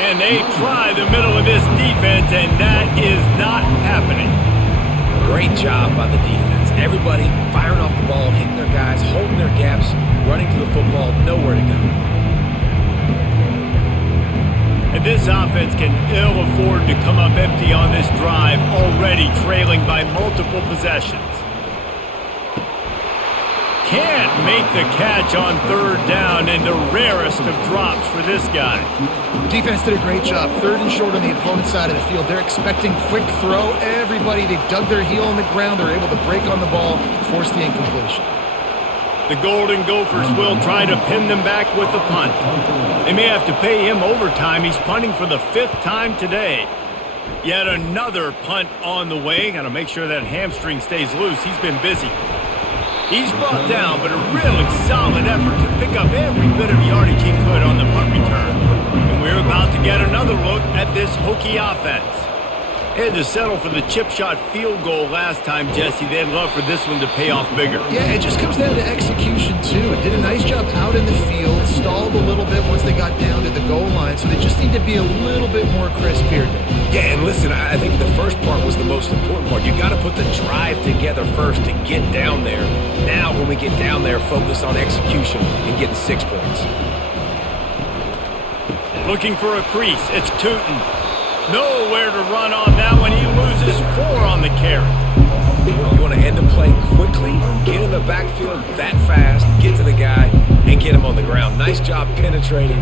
And they try the middle of this defense, and that is not happening. Great job by the defense. Everybody firing off the ball, hitting their guys, holding their gaps, running to the football, nowhere to go. And this offense can ill afford to come up empty on this drive, already trailing by multiple possessions. Can't make the catch on 3rd down, and the rarest of drops for this guy. Defense did a great job. 3rd and short on the opponent's side of the field. They're expecting quick throw. Everybody, they dug their heel on the ground. They're able to break on the ball, force the incompletion. The Golden Gophers will try to pin them back with the punt. They may have to pay him overtime. He's punting for the 5th time today. Yet another punt on the way. Got to make sure that hamstring stays loose. He's been busy. He's brought down, but a really solid effort to pick up every bit of yardage he could on the punt return. And we're about to get another look at this Hokie offense. They had to settle for the chip shot field goal last time, Jesse. They'd love for this one to pay off bigger. Yeah, it just comes down to execution, too. It did a nice job out in the field, stalled a little bit once they got down to the goal line, so they just need to be a little bit more crisp here. Yeah, and listen, I think the first part was the most important part. You got to put the drive together first to get down there. Now, when we get down there, focus on execution and getting 6 points. Looking for a crease. It's Tootin. Nowhere to run on that one. He loses 4 on the carry. You want to end the play quickly, get in the backfield that fast, get to the guy, and get him on the ground. Nice job penetrating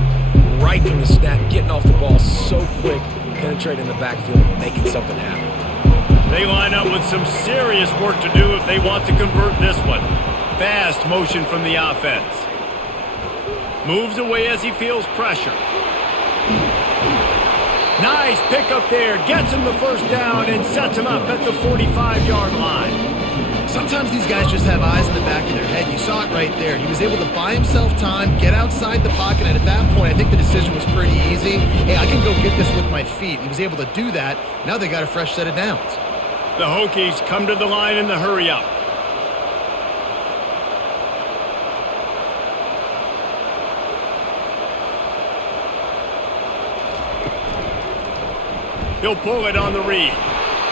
right from the snap, getting off the ball so quick, penetrating the backfield, making something happen. They line up with some serious work to do if they want to convert this one. Fast motion from the offense. Moves away as he feels pressure. Nice pick up there. Gets him the 1st down and sets him up at the 45-yard line. Sometimes these guys just have eyes in the back of their head. You saw it right there. He was able to buy himself time, get outside the pocket, and at that point, I think the decision was pretty easy. Hey, I can go get this with my feet. He was able to do that. Now they got a fresh set of downs. The Hokies come to the line in the hurry-up. He'll pull it on the read.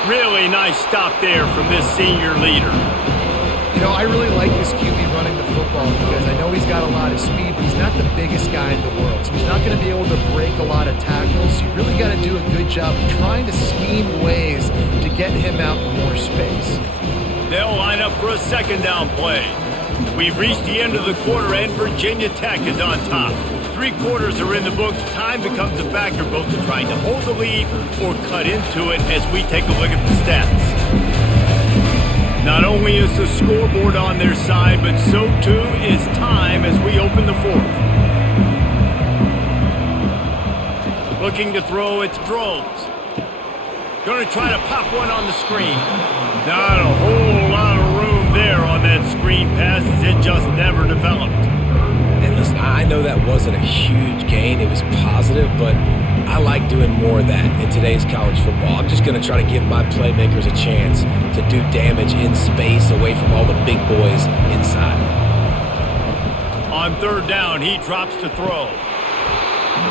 Really nice stop there from this senior leader. You know, I really like this QB running the football because I know he's got a lot of speed, but he's not the biggest guy in the world. So he's not going to be able to break a lot of tackles. You really got to do a good job of trying to scheme ways to get him out in more space. They'll line up for a 2nd down play. We've reached the end of the quarter, and Virginia Tech is on top. 3 quarters are in the books. Time becomes a factor both to trying to hold the lead or cut into it as we take a look at the stats. Not only is the scoreboard on their side, but so too is time as we open the 4th. Looking to throw, it's Drones. Going to try to pop one on the screen. Not a whole lot of room there on that screen pass as it just never developed. And listen, I know that wasn't a huge gain. It was positive, but I like doing more of that in today's college football. I'm just going to try to give my playmakers a chance to do damage in space away from all the big boys inside. On 3rd down, he drops to throw.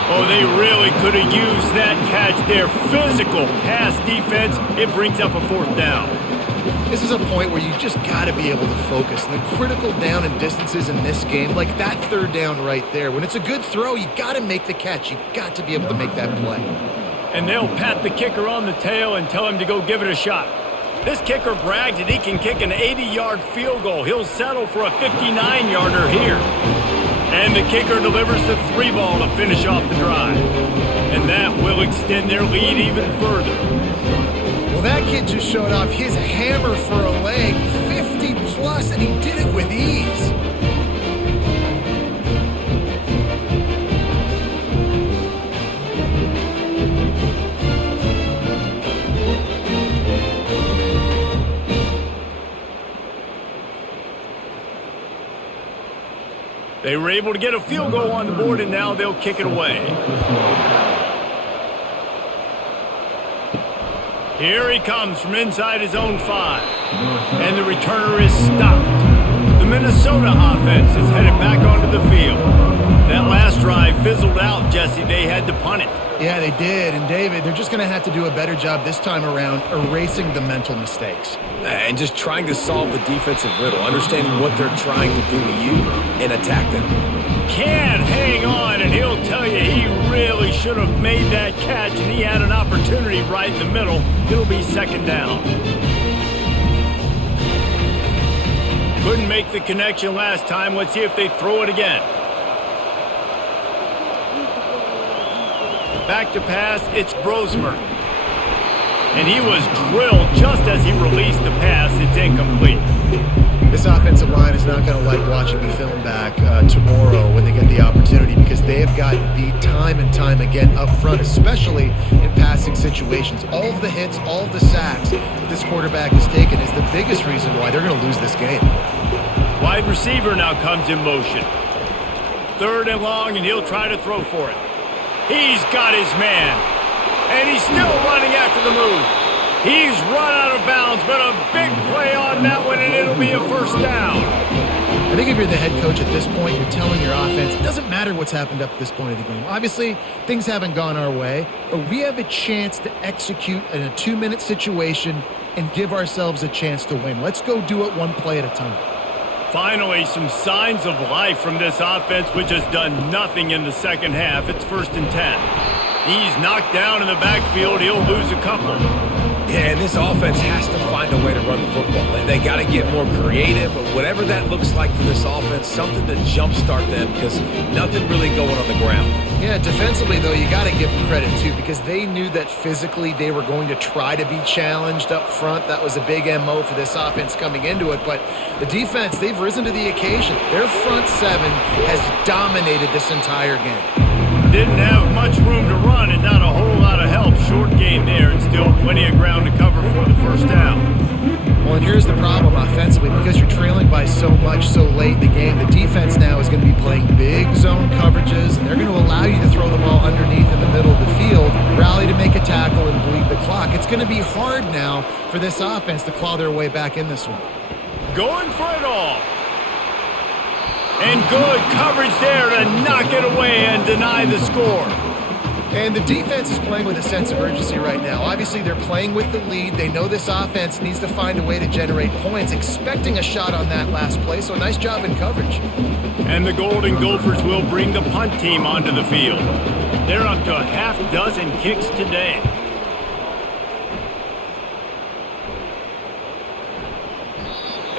Oh, they really could have used that catch there. Physical pass defense. It brings up a 4th down. This is a point where you just got to be able to focus. And the critical down and distances in this game, like that 3rd down right there, when it's a good throw, you got to make the catch. You got to be able to make that play. And they'll pat the kicker on the tail and tell him to go give it a shot. This kicker brags that he can kick an 80-yard field goal. He'll settle for a 59-yarder here. And the kicker delivers the 3 ball to finish off the drive. And that will extend their lead even further. Well, that kid just showed off his hammer for a leg, 50 plus, and he did it with ease. They were able to get a field goal on the board, and now they'll kick it away. Here he comes from inside his own 5. And the returner is stopped. The Minnesota offense is headed back onto the field. That last drive fizzled out, Jesse. They had to punt it. Yeah, they did. And, David, they're just going to have to do a better job this time around erasing the mental mistakes. And just trying to solve the defensive riddle, understanding what they're trying to do to you and attack them. Can't hang on, and he'll tell you he really should have made that catch, and he had an opportunity right in the middle. It'll be second down. Couldn't make the connection last time. Let's see if they throw it again. Back to pass, it's Brosmer. And he was drilled just as he released the pass. It's incomplete. This offensive line is not going to like watching the film back tomorrow when they get the opportunity, because they have gotten beat time and time again up front, especially in passing situations. All of the hits, all of the sacks that this quarterback has taken is the biggest reason why they're going to lose this game. Wide receiver now comes in motion. 3rd and long, and he'll try to throw for it. He's got his man. And he's still running after the move. He's run out of bounds, but a big play on that one, and it'll be a first down. I think if you're the head coach at this point, you're telling your offense, it doesn't matter what's happened up to this point of the game. Obviously, things haven't gone our way, but we have a chance to execute in a 2-minute situation and give ourselves a chance to win. Let's go do it one play at a time. Finally, some signs of life from this offense, which has done nothing in the second half. It's 1st and 10. He's knocked down in the backfield. He'll lose a couple. Yeah, and this offense has to find a way to run the football. They got to get more creative, but whatever that looks like for this offense, something to jumpstart them, because nothing really going on the ground. Yeah, defensively, though, you got to give them credit, too, because they knew that physically they were going to try to be challenged up front. That was a big MO for this offense coming into it, but the defense, they've risen to the occasion. Their front 7 has dominated this entire game. Didn't have much room to run and not a whole lot of help. Short game there, and still plenty of ground to cover for the first down. Well, and here's the problem offensively. Because you're trailing by so much so late in the game, the defense now is going to be playing big zone coverages, and they're going to allow you to throw the ball underneath in the middle of the field, rally to make a tackle, and bleed the clock. It's going to be hard now for this offense to claw their way back in this one. Going for it all. And good coverage there to knock it away and deny the score. And the defense is playing with a sense of urgency right now. Obviously, they're playing with the lead. They know this offense needs to find a way to generate points, expecting a shot on that last play, so nice job in coverage. And the Golden Gophers will bring the punt team onto the field. They're up to a half dozen kicks today.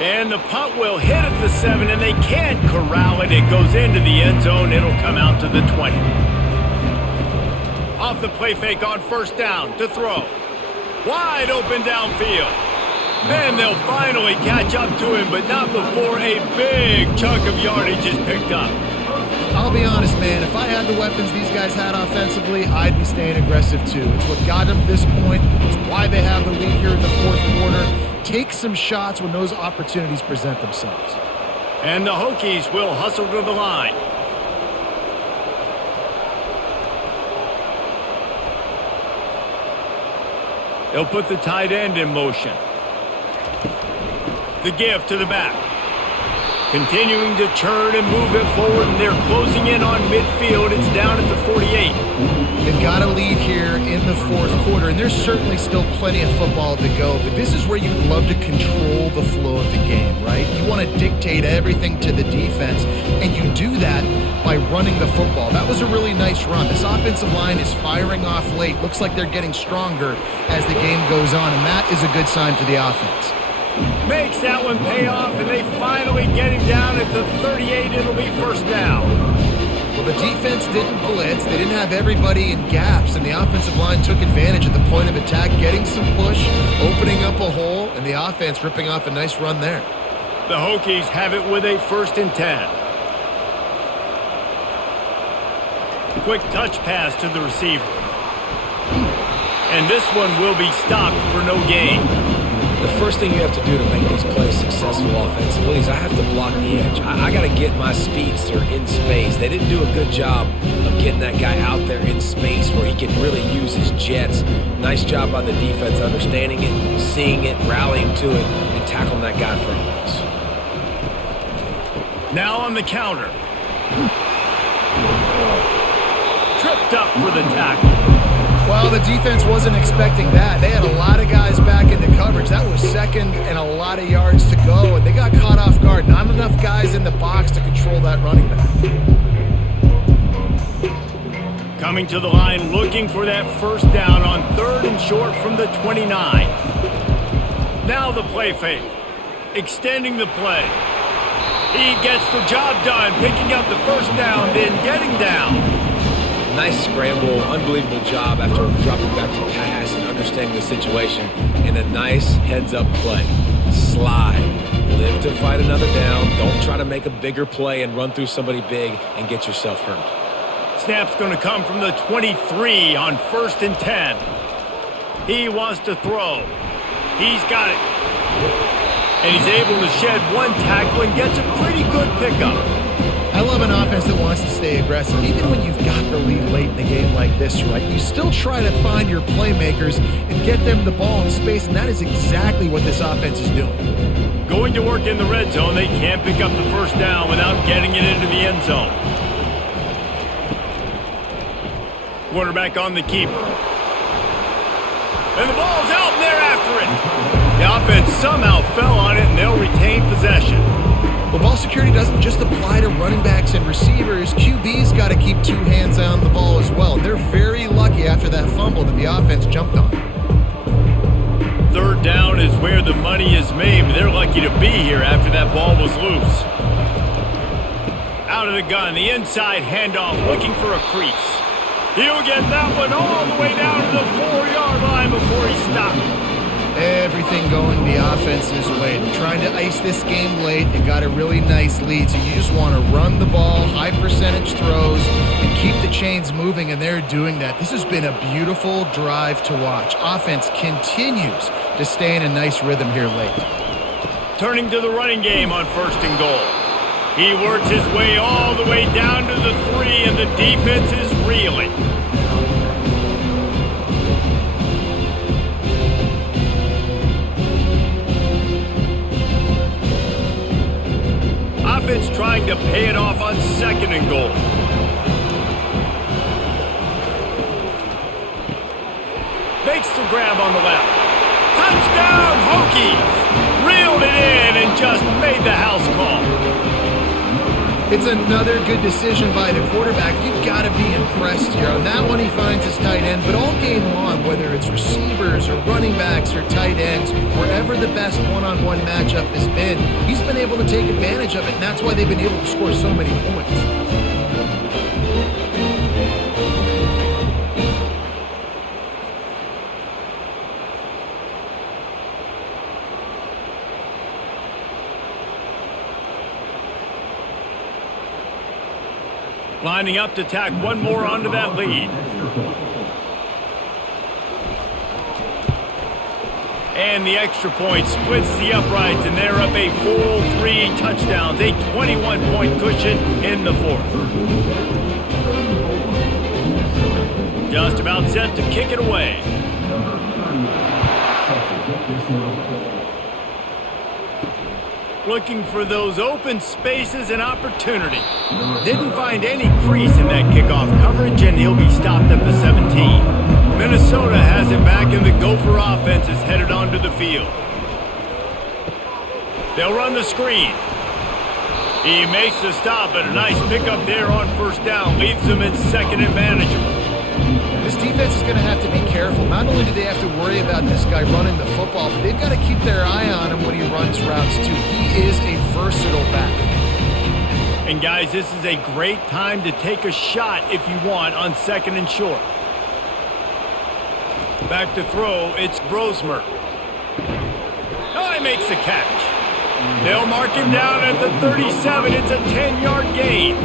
And the punt will hit at the 7, and they can't corral it. It goes into the end zone. It'll come out to the 20. Off the play fake on 1st down to throw. Wide open downfield. Then they'll finally catch up to him, but not before a big chunk of yardage is picked up. I'll be honest, man, if I had the weapons these guys had offensively, I'd be staying aggressive too. It's what got them to this point. It's why they have the lead here in the 4th quarter. Take some shots when those opportunities present themselves. And the Hokies will hustle to the line. They'll put the tight end in motion. The give to the back. Continuing to churn and move it forward, and they're closing in on midfield. It's down at the 48. They've got a lead here in the 4th quarter, and there's certainly still plenty of football to go, but this is where you'd love to control the flow of the game, right? You want to dictate everything to the defense, and you do that by running the football. That was a really nice run. This offensive line is firing off late. Looks like they're getting stronger as the game goes on, and that is a good sign for the offense. Makes that one pay off, and they finally get him down at the 38. It'll be 1st down. Well, The defense didn't blitz. They didn't have everybody in gaps, and the offensive line took advantage at the point of attack, getting some push, opening up a hole, and the offense ripping off a nice run there. The Hokies have it with a 1st and 10. Quick touch pass to the receiver. And this one will be stopped for no gain. The first thing you have to do to make these plays successful offensively is I have to block the edge. I got to get my speedster in space. They didn't do a good job of getting that guy out there in space where he can really use his jets. Nice job by the defense understanding it, seeing it, rallying to it, and tackling that guy for a loss. Now on the counter. Tripped up for the tackle. Well, the defense wasn't expecting that. They had a lot of guys back into coverage. That was second and a lot of yards to go, and they got caught off guard. Not enough guys in the box to control that running back. Coming to the line, looking for that 1st down on 3rd and short from the 29. Now the play fake. Extending the play. He gets the job done, picking up the 1st down, then getting down. Nice scramble, unbelievable job after dropping back to pass and understanding the situation, and a nice heads-up play. Slide, live to fight another down, don't try to make a bigger play and run through somebody big and get yourself hurt. Snap's going to come from the 23 on 1st and 10. He wants to throw. He's got it. And he's able to shed one tackle and gets a pretty good pickup. I love an offense that wants to stay aggressive. Even when you've got the lead late in the game like this, right, you still try to find your playmakers and get them the ball in space, and that is exactly what this offense is doing. Going to work in the red zone, they can't pick up the 1st down without getting it into the end zone. Quarterback on the keeper. And the ball's out, and they're after it. The offense somehow fell on it, and they'll retain possession. Well, ball security doesn't just apply to running backs and receivers. QB's got to keep 2 hands on the ball as well. They're very lucky after that fumble that the offense jumped on. 3rd down is where the money is made, but they're lucky to be here after that ball was loose. Out of the gun, the inside handoff, looking for a crease. He'll get that one all the way down to the 4-yard line before he stopped. Everything going the offense's way. They're trying to ice this game late. They got a really nice lead, so you just want to run the ball, high percentage throws, and keep the chains moving, and they're doing that. This has been a beautiful drive to watch. Offense continues to stay in a nice rhythm here late. Turning to the running game on 1st and goal. He works his way all the way down to the 3, and the defense is reeling. Offense trying to pay it off on 2nd and goal. Makes the grab on the left. Touchdown, Hokies! Reeled it in and just made the house call. It's another good decision by the quarterback. You've got to be impressed here. On that one, he finds his tight end, but all game long, whether it's receivers or running backs or tight ends, wherever the best one-on-one matchup has been, he's been able to take advantage of it, and that's why they've been able to score so many points. Lining up to tack one more onto that lead. And the extra point splits the uprights, and they're up a full 3 touchdowns, a 21-point cushion in the 4th. Just about set to kick it away. Looking for those open spaces and opportunity. Didn't find any crease in that kickoff coverage, and he'll be stopped at the 17. Minnesota has it back, and the Gopher offense is headed onto the field. They'll run the screen. He makes the stop, but a nice pickup there on 1st down. Leaves them in 2nd and manageable. This defense is going to have to be careful. Not only do they have to worry about this guy running the football, but they've got to keep their eye on him when he runs routes too. He is a versatile back. And guys, this is a great time to take a shot if you want on 2nd and short. Back to throw, it's Brosmer. Oh, he makes the catch. They'll mark him down at the 37. It's a 10-yard gain.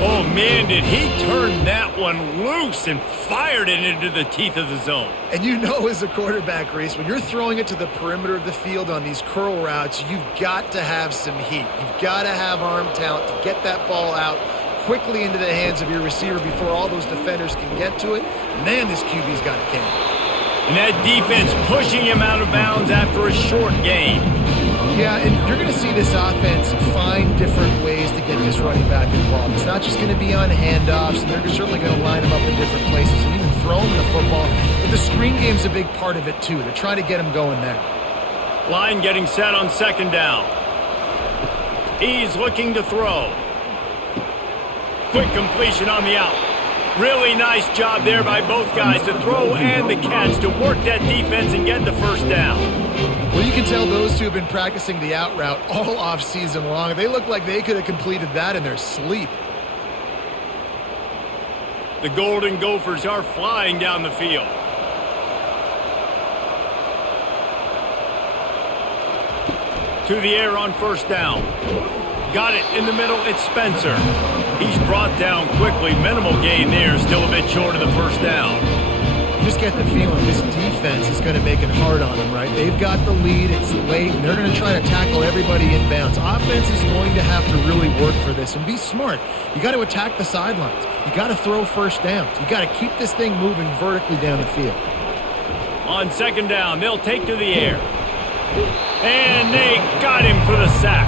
Oh, man, did he turn that one loose and fired it into the teeth of the zone. And you know as a quarterback, Reese, when you're throwing it to the perimeter of the field on these curl routes, you've got to have some heat. You've got to have arm talent to get that ball out quickly into the hands of your receiver before all those defenders can get to it. Man, this QB's got a can. And that defense pushing him out of bounds after a short gain. Yeah, and you're going to see this offense find different ways to get this running back involved. It's not just going to be on handoffs, and they're certainly going to line him up in different places and even throw him the football. But the screen game's a big part of it, too. They're trying to get him going there. Line getting set on 2nd down. He's looking to throw. Quick completion on the out. Really nice job there by both guys to throw and the catch to work that defense and get the first down. Well, you can tell those two have been practicing the out route all off season long. They look like they could have completed that in their sleep. The Golden Gophers are flying down the field. To the air on 1st down. Got it in the middle, it's Spencer. He's brought down quickly. Minimal gain there, still a bit short of the 1st down. You just get the feeling this defense is going to make it hard on them, right? They've got the lead, it's late, and they're going to try to tackle everybody inbounds. Offense is going to have to really work for this and be smart. You got to attack the sidelines. You got to throw 1st downs. You got to keep this thing moving vertically down the field. On 2nd down, they'll take to the air. And they got him for the sack.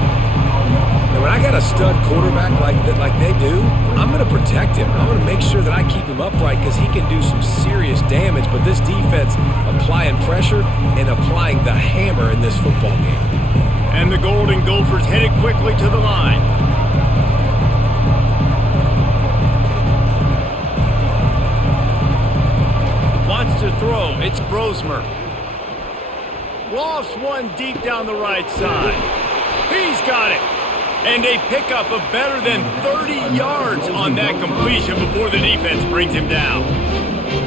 When I got a stud quarterback like they do, I'm going to protect him. I'm going to make sure that I keep him upright because he can do some serious damage. But this defense applying pressure and applying the hammer in this football game. And the Golden Gophers headed quickly to the line. Wants to throw. It's Brosmer. Lofts one deep down the right side. He's got it. And a pickup of better than 30 yards on that completion before the defense brings him down.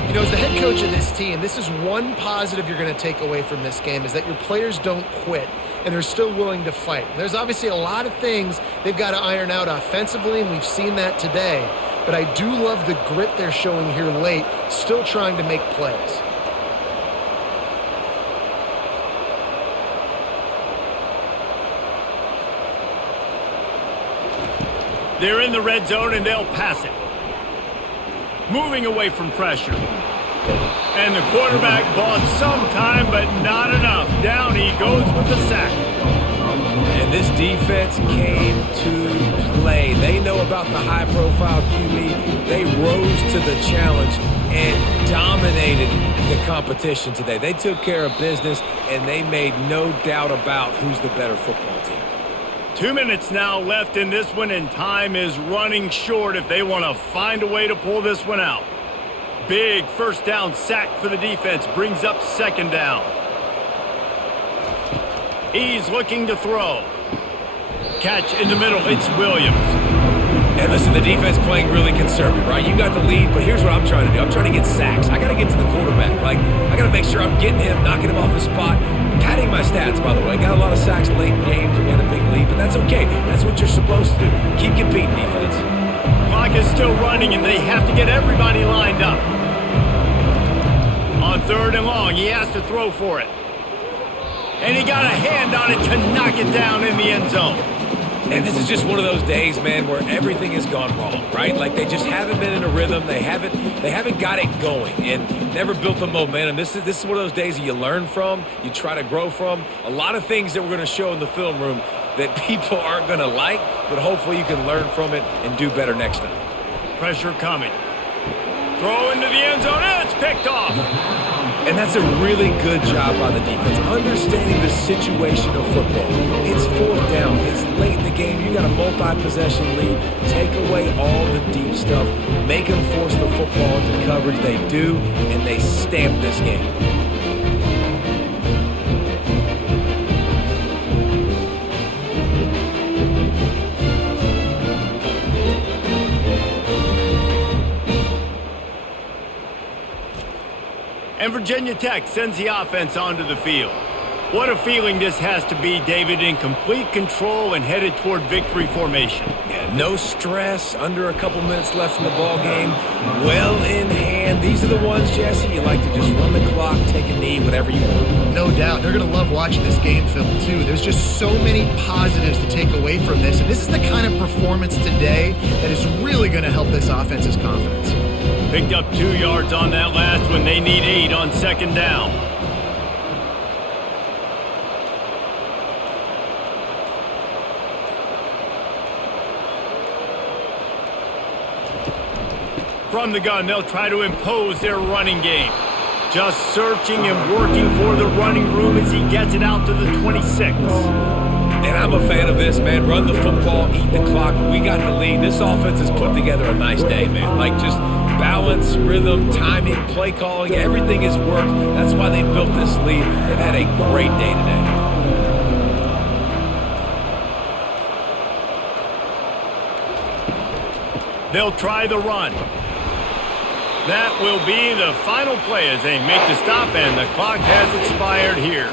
You know, as the head coach of this team, this is one positive you're going to take away from this game, is that your players don't quit and they're still willing to fight. There's obviously a lot of things they've got to iron out offensively, and we've seen that today. But I do love the grit they're showing here late, still trying to make plays. They're in the red zone, and they'll pass it. Moving away from pressure. And the quarterback bought some time, but not enough. Down he goes with the sack. And this defense came to play. They know about the high-profile QB. They rose to the challenge and dominated the competition today. They took care of business, and they made no doubt about who's the better football team. 2 minutes now left in this one, and time is running short if they want to find a way to pull this one out. Big 1st down sack for the defense brings up 2nd down. He's looking to throw. Catch in the middle, it's Williams. And listen, the defense playing really conservative, right? You got the lead, but here's what I'm trying to do. I'm trying to get sacks. I got to get to the quarterback. I got to make sure I'm getting him, knocking him off his spot. Padding my stats, by the way. Got a lot of sacks late in games. We had a big lead, but that's okay. That's what you're supposed to do. Keep competing, defense. Clock is still running, and they have to get everybody lined up. On 3rd and long, he has to throw for it. And he got a hand on it to knock it down in the end zone. And this is just one of those days, man, where everything has gone wrong, right? Like they just haven't been in a rhythm. They haven't got it going and never built the momentum. This is one of those days that you learn from, you try to grow from. A lot of things that we're going to show in the film room that people aren't going to like, but hopefully you can learn from it and do better next time. Pressure coming. Throw into the end zone, and it's picked off. And that's a really good job by the defense, understanding the situation of football. It's 4th down. It's late in the game. You got a multi-possession lead. Take away all the deep stuff. Make them force the football into coverage. They do, and they stamp this game. and Virginia Tech sends the offense onto the field. What a feeling this has to be, David, in complete control and headed toward victory formation. Yeah, no stress, under a couple minutes left in the ball game, well in hand. These are the ones, Jesse, you like to just run the clock, take a knee, whatever you want. No doubt. They're going to love watching this game film, too. There's just so many positives to take away from this, and this is the kind of performance today that is really going to help this offense's confidence. Picked up 2 yards on that last one. They need 8 on second down. From the gun, they'll try to impose their running game. Just searching and working for the running room as he gets it out to the 26. And I'm a fan of this, man. Run the football, eat the clock. We got the lead. This offense has put together a nice day, man. Like just balance, rhythm, timing, play calling, everything has worked. That's why they built this lead. They've had a great day today. They'll try the run. That will be the final play as they make the stop, and the clock has expired here.